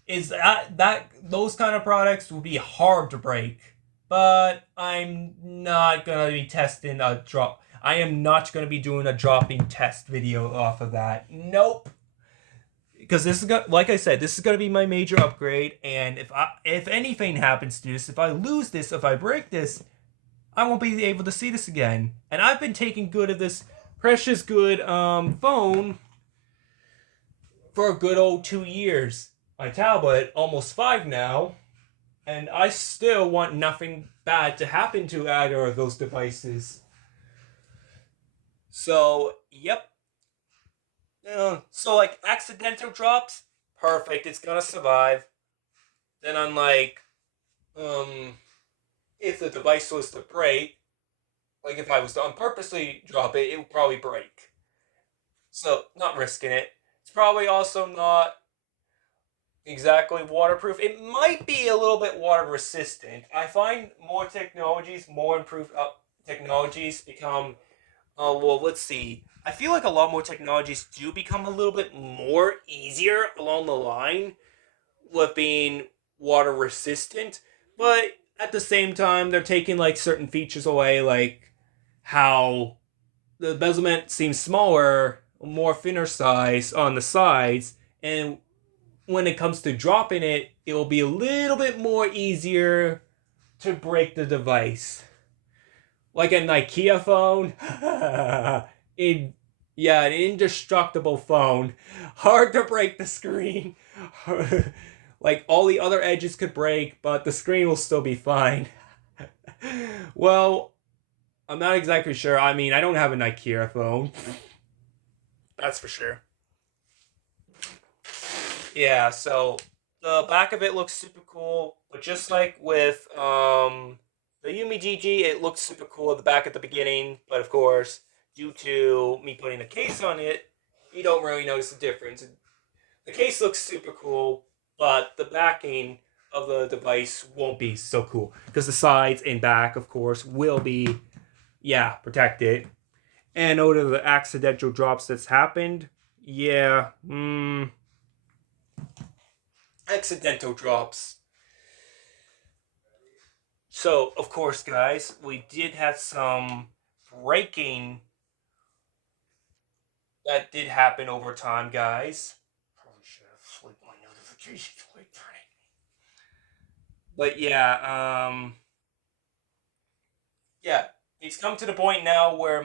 is that those kind of products will be hard to break. But I'm not gonna be testing a drop. I am not gonna be doing a dropping test video off of that. Nope. Because this is like I said, this is gonna be my major upgrade, and if anything happens to this, if I lose this, if I break this, I won't be able to see this again. And I've been taking good of this precious good phone for a good old 2 years. My tablet, almost 5 now, and I still want nothing bad to happen to either of those devices. So, yep. So, like, accidental drops, perfect, it's gonna survive. Then, unlike, if the device was to break, like if I was to unpurposely drop it, it would probably break. So, not risking it. It's probably also not exactly waterproof. It might be a little bit water resistant. I find more technologies, more improved technologies become Oh, well, let's see. I feel like a lot more technologies do become a little bit more easier along the line with being water resistant, but at the same time, they're taking like certain features away, like how the bezelment seems smaller, more thinner size on the sides, and when it comes to dropping it, it will be a little bit more easier to break the device. Like an IKEA phone. in Yeah, an indestructible phone. Hard to break the screen. Like all the other edges could break, but the screen will still be fine. Well, I'm not exactly sure. I mean, I don't have an IKEA phone. That's for sure. Yeah, so the back of it looks super cool, but just like with the Yumi GG, it looked super cool at the back at the beginning, but of course, due to me putting a case on it, you don't really notice the difference. The case looks super cool, but the backing of the device won't be so cool because the sides and back, of course, will be, yeah, protected. And out of the accidental drops that's happened, yeah, accidental drops. So, of course, guys, we did have some breaking that did happen over time, guys. Probably should have flipped my notifications away, darn it. But yeah, it's come to the point now where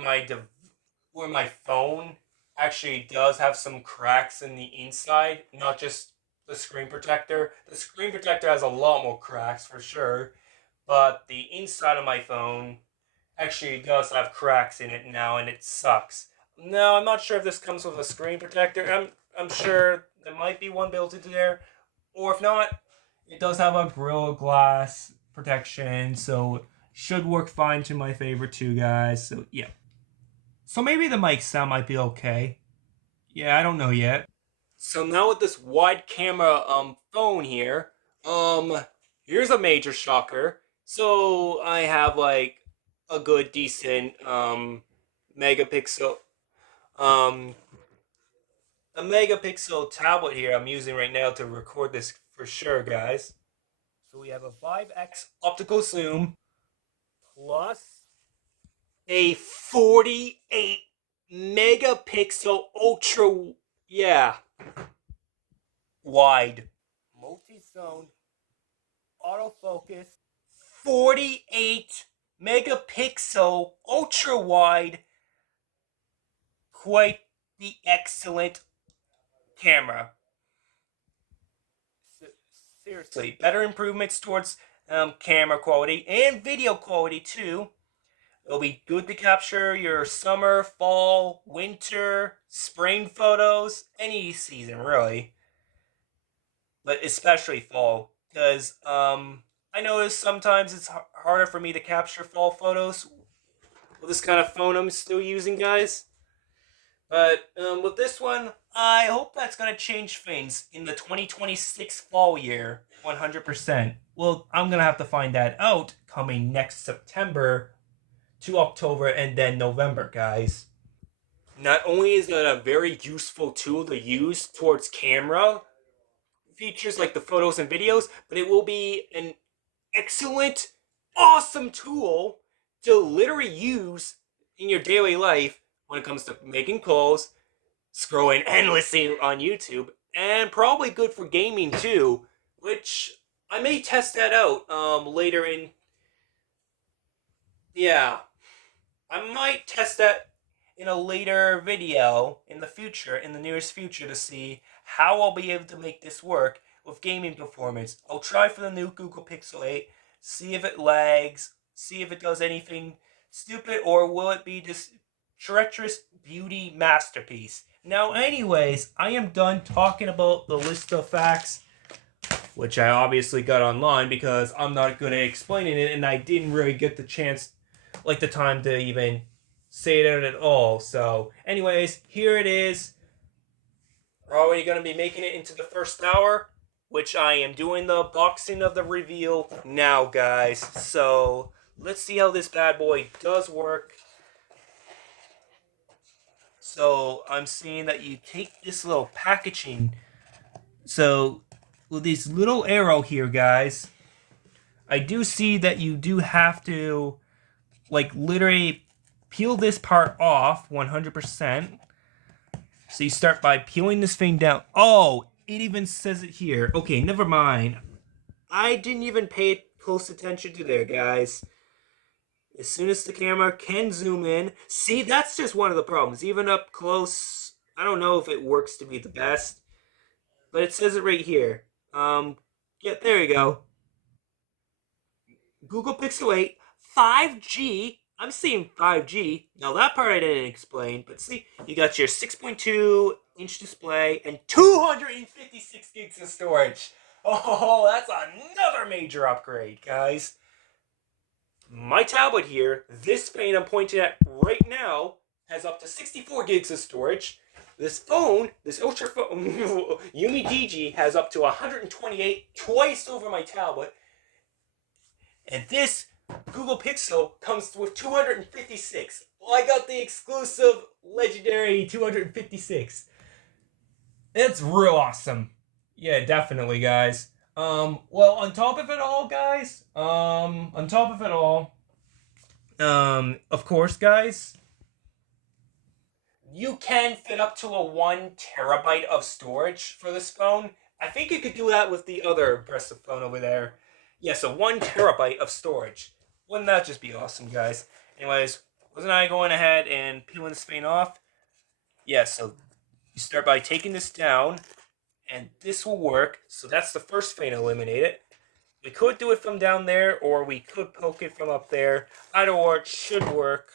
where my phone actually does have some cracks in the inside, not just the screen protector. The screen protector has a lot more cracks for sure, but the inside of my phone actually does have cracks in it now, and it sucks. No, I'm not sure if this comes with a screen protector. I'm sure there might be one built into there, or if not, it does have a Gorilla Glass protection, so should work fine to my favor too, guys. So yeah. So maybe the mic sound might be okay. Yeah, I don't know yet. So now with this wide camera phone here, um here's a major shocker. So I have like a good decent megapixel um a megapixel tablet here I'm using right now to record this for sure, guys. So we have a 5x optical zoom plus a 48 megapixel ultra, yeah, wide multi-zone autofocus 48 megapixel ultra wide, quite the excellent camera. Seriously, better improvements towards camera quality and video quality too. It'll be good to capture your summer, fall, winter, spring photos, any season really, but especially fall, because I notice sometimes it's harder for me to capture fall photos with this kind of phone I'm still using, guys. But with this one, I hope that's gonna change things in the 2026 fall year, 100%. Well, I'm gonna have to find that out coming next September to October and then November, guys. Not only is it a very useful tool to use towards camera features like the photos and videos, but it will be an excellent, awesome tool to literally use in your daily life when it comes to making calls, scrolling endlessly on YouTube, and probably good for gaming too, which I may test that out later in. Yeah, I might test that in a later video in the future, in the nearest future, to see how I'll be able to make this work with gaming performance. I'll try for the new Google Pixel 8, see if it lags, see if it does anything stupid, or will it be this treacherous beauty masterpiece. Now, anyways, I am done talking about the list of facts, which I obviously got online because I'm not good at explaining it, and I didn't really get the chance, like the time to even say it out at all. So, anyways, here it is. We're already going to be making it into the first hour, which I am doing the boxing of the reveal now, guys. So, let's see how this bad boy does work. So I'm seeing that you take this little packaging. So with this little arrow here, guys, I do see that you do have to, like, literally peel this part off 100%. So you start by peeling this thing down. Oh, it even says it here. Okay, never mind. I didn't even pay close attention to there, guys. As soon as the camera can zoom in. See, that's just one of the problems. Even up close, I don't know if it works to be the best. But it says it right here. Yeah, there you go. Google Pixel 8, 5G. I'm seeing 5G. Now that part I didn't explain, but see, you got your 6.2-inch display and 256 gigs of storage. Oh, that's another major upgrade, guys. My tablet here, this phone I'm pointing at right now, has up to 64 gigs of storage. This phone, this Ultra phone, Yumi DG, has up to 128, twice over my tablet. And this Google Pixel comes with 256. Well, I got the exclusive legendary 256. It's real awesome. Yeah, definitely, guys. Well, on top of it all, guys, of course, guys, you can fit up to a 1 terabyte of storage for this phone. I think you could do that with the other impressive phone over there. Yeah, so 1 terabyte of storage. Wouldn't that just be awesome, guys? Anyways, wasn't I going ahead and peeling this thing off? Yeah, so you start by taking this down, and this will work. So that's the first thing eliminated. We could do it from down there, or we could poke it from up there. Either or, it should work.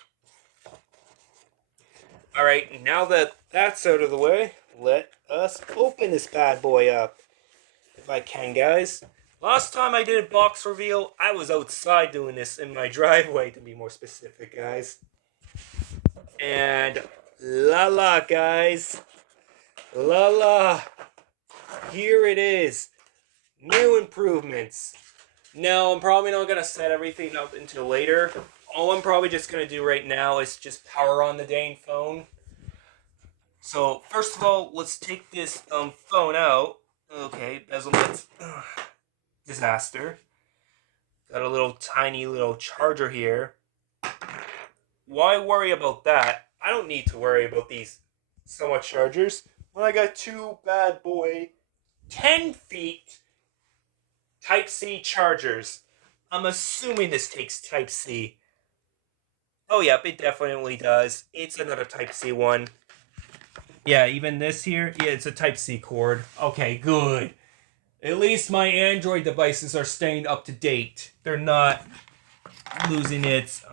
Alright, now that that's out of the way, let us open this bad boy up. If I can, guys. Last time I did a box reveal, I was outside doing this in my driveway, to be more specific, guys. And la la, guys. La la. Here it is. New improvements. Now, I'm probably not going to set everything up until later. All I'm probably just going to do right now is just power on the dang phone. So, first of all, let's take this phone out. Okay, bezelment. Disaster. Got a little tiny little charger here. Why worry about that? I don't need to worry about these so much chargers when I got two bad boy 10 feet Type-C chargers. I'm assuming this takes Type-C. Oh, yep, it definitely does. It's another Type-C one. Yeah, even this here, yeah, it's a Type-C cord. Okay, good. At least my Android devices are staying up to date. They're not losing its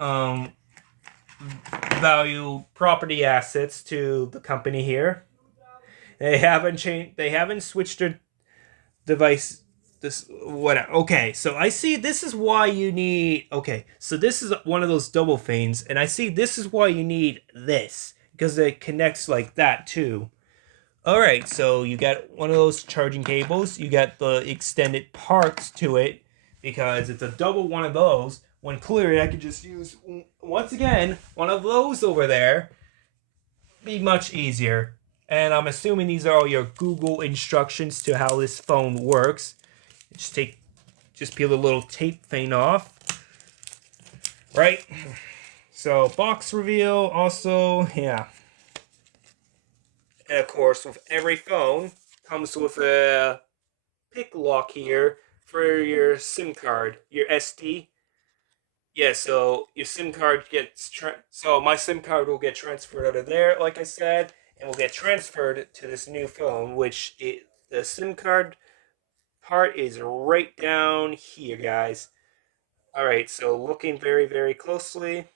value property assets to the company here. They haven't changed. They haven't switched their device. This what? Okay, so I see. This is why you need. Okay, so this is one of those double phones, and I see this is why you need this because it connects like that too. All right, so you got one of those charging cables. You got the extended parts to it because it's a double one of those. When cleared, I could just use once again one of those over there. Be much easier. And I'm assuming these are all your Google instructions to how this phone works. Just peel the little tape thing off. Right? So box reveal also, yeah. And of course, with every phone comes with a pick lock here for your SIM card, your SD. Yeah, so your SIM card gets so my SIM card will get transferred out of there, like I said, and will get transferred to this new phone, which the SIM card part is right down here, guys. All right, so looking very, very closely.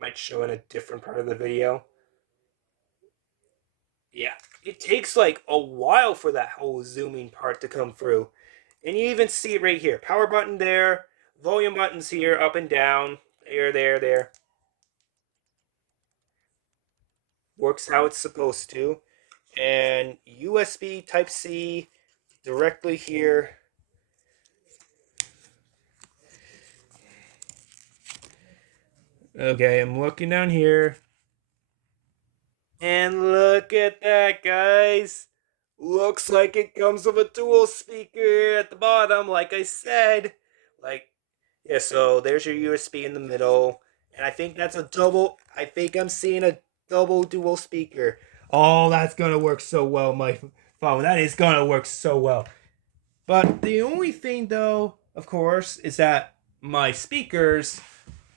Might show in a different part of the video. Yeah, it takes like a while for that whole zooming part to come through. And you even see it right here. Power button there, volume buttons here, up and down, there. Works how it's supposed to. And USB Type-C directly here. Okay, I'm looking down here. And look at that, guys. Looks like it comes with a dual speaker at the bottom, like I said. Yeah, so there's your USB in the middle. And I think that's a double. I think I'm seeing a double dual speaker. Oh, that's going to work so well, my phone. That is going to work so well. But the only thing, though, of course, is that my speakers,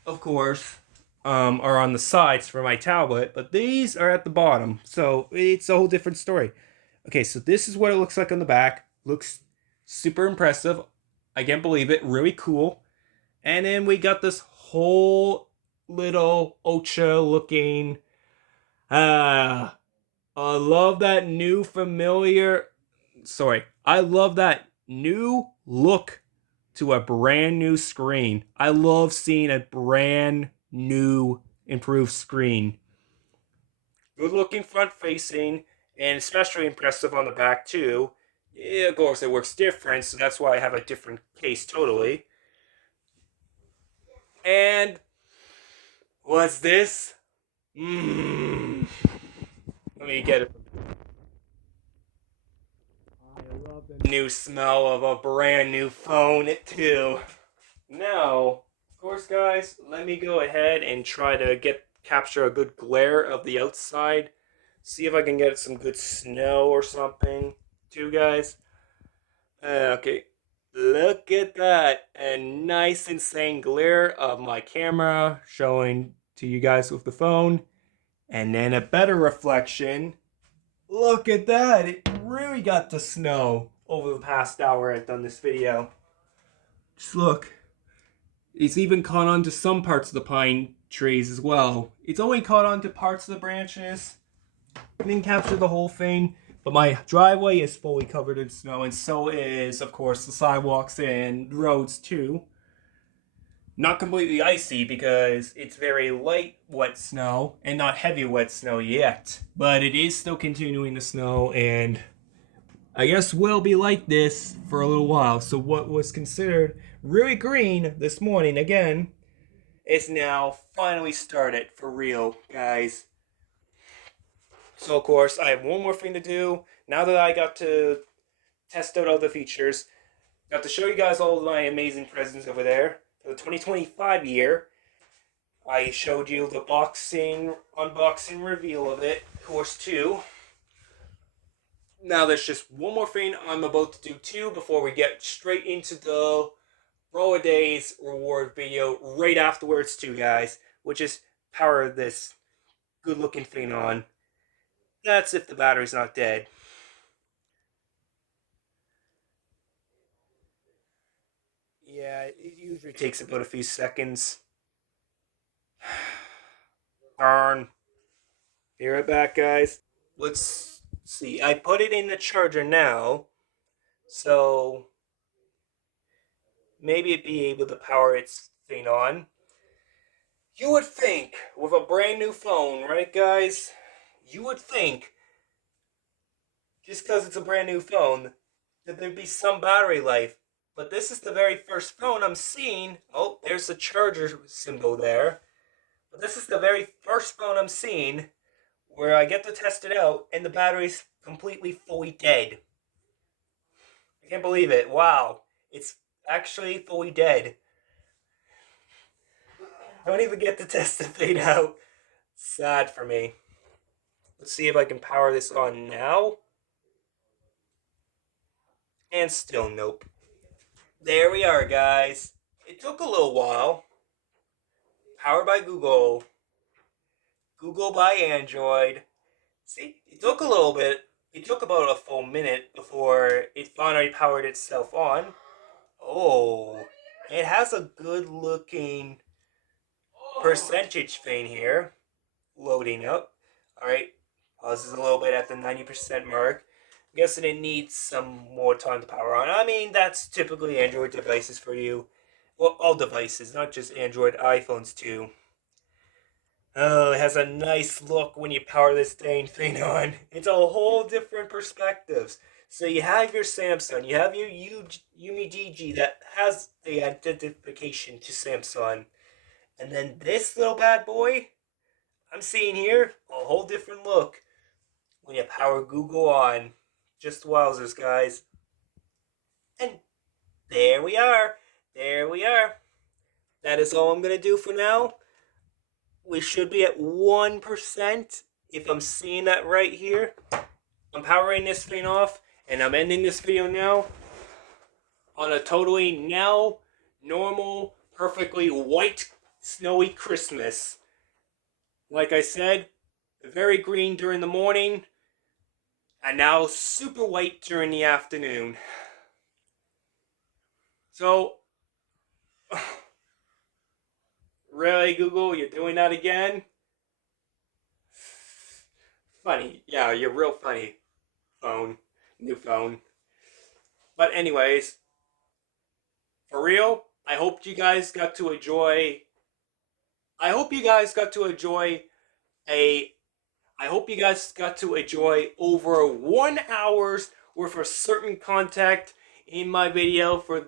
of course, are on the sides for my tablet, but these are at the bottom. So it's a whole different story. Okay, so this is what it looks like on the back. Looks super impressive. I can't believe it. Really cool. And then we got this whole little Ocha looking. I love that new familiar. Sorry. I love that new look to a brand new screen. I love seeing a brand new improved screen. Good looking front facing, and especially impressive on the back too. Yeah, of course it works different, so that's why I have a different case totally. And what's this? Mmm. Let me get it. I love the new smell of a brand new phone too. Now, of course, guys, let me go ahead and try to capture a good glare of the outside. See if I can get some good snow or something, too, guys. Okay, look at that. A nice, insane glare of my camera showing to you guys with the phone. And then a better reflection. Look at that. It really got to snow over the past hour I've done this video. Just look. It's even caught on to some parts of the pine trees as well. It's only caught on to parts of the branches. I didn't capture the whole thing, but my driveway is fully covered in snow, and so is, of course, the sidewalks and roads too. Not completely icy because it's very light wet snow and not heavy wet snow yet, but it is still continuing to snow, and I guess will be like this for a little while. So what was considered really green this morning again is now finally started for real, guys. So of course I have one more thing to do. Now that I got to test out all the features, got to show you guys all of my amazing presents over there for the 2025 year. I showed you the unboxing reveal of it, of course, too. Now there's just one more thing I'm about to do too before we get straight into the roll a days reward video right afterwards too, guys, which is power this good looking thing on. That's if the battery's not dead. Yeah, it usually takes about a few seconds. Darn. Be right back, guys. Let's see. I put it in the charger now, so maybe it'd be able to power its thing on. You would think, with a brand new phone, right, guys? You would think, just because it's a brand new phone, that there'd be some battery life. But this is the very first phone I'm seeing. Oh, there's the charger symbol there. But this is the very first phone I'm seeing where I get to test it out and the battery's completely fully dead. I can't believe it. Wow. It's actually fully dead. I don't even get to test the thing out. Sad for me. Let's see if I can power this on now. And still nope. There we are, guys. It took a little while. Powered by Google. Google by Android. See, it took a little bit. It took about a full minute before it finally powered itself on. Oh, it has a good looking percentage thing here. Loading up. Alright, pauses a little bit at the 90% mark. I'm guessing it needs some more time to power on. I mean, that's typically Android devices for you. Well, all devices, not just Android, iPhones too. Oh, it has a nice look when you power this thing on. It's a whole different perspectives. So you have your Samsung, you have your Yumi DG that has the identification to Samsung. And then this little bad boy I'm seeing here, a whole different look. when you power Google on. Just wowzers, guys. And there we are. There we are. That is all I'm going to do for now. We should be at 1%, if I'm seeing that right here. I'm powering this thing off, and I'm ending this video now on a totally now normal, perfectly white, snowy Christmas. Like I said, very green during the morning, and now super white during the afternoon. So, really, Google, you're doing that again? Funny. Yeah, you're real funny. Phone. New phone. But anyways, for real, I hope you guys got to enjoy a I hope you guys got to enjoy over 1 hour's worth of certain content in my video for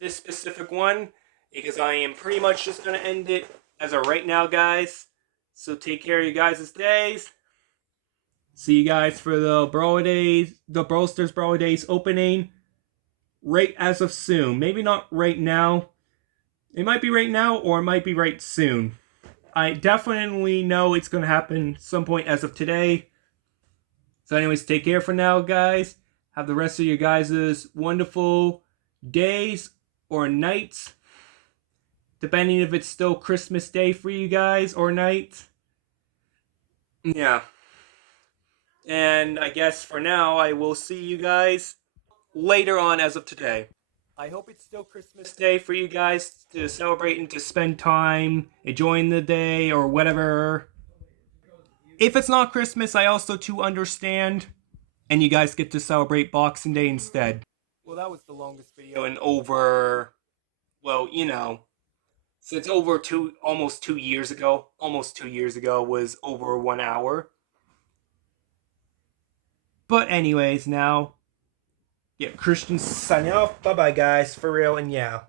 this specific one, because I am pretty much just going to end it as of right now, guys. So take care of you guys' days. See you guys for the Brawlstars Brawl Days opening right as of soon. Maybe not right now. It might be right now, or it might be right soon. I definitely know it's going to happen some point as of today. So anyways, take care for now, guys. Have the rest of your guys' wonderful days or nights, depending if it's still Christmas Day for you guys or night. Yeah. And I guess for now, I will see you guys later on as of today. I hope it's still Christmas Day for you guys to celebrate and to spend time enjoying the day or whatever. If it's not Christmas, I also too understand, and you guys get to celebrate Boxing Day instead. Well, that was the longest video in over, well, you know, since almost 2 years ago. Almost 2 years ago was over 1 hour. But anyways, now, yeah, Christian signing off. Bye-bye, guys, for real, and yeah.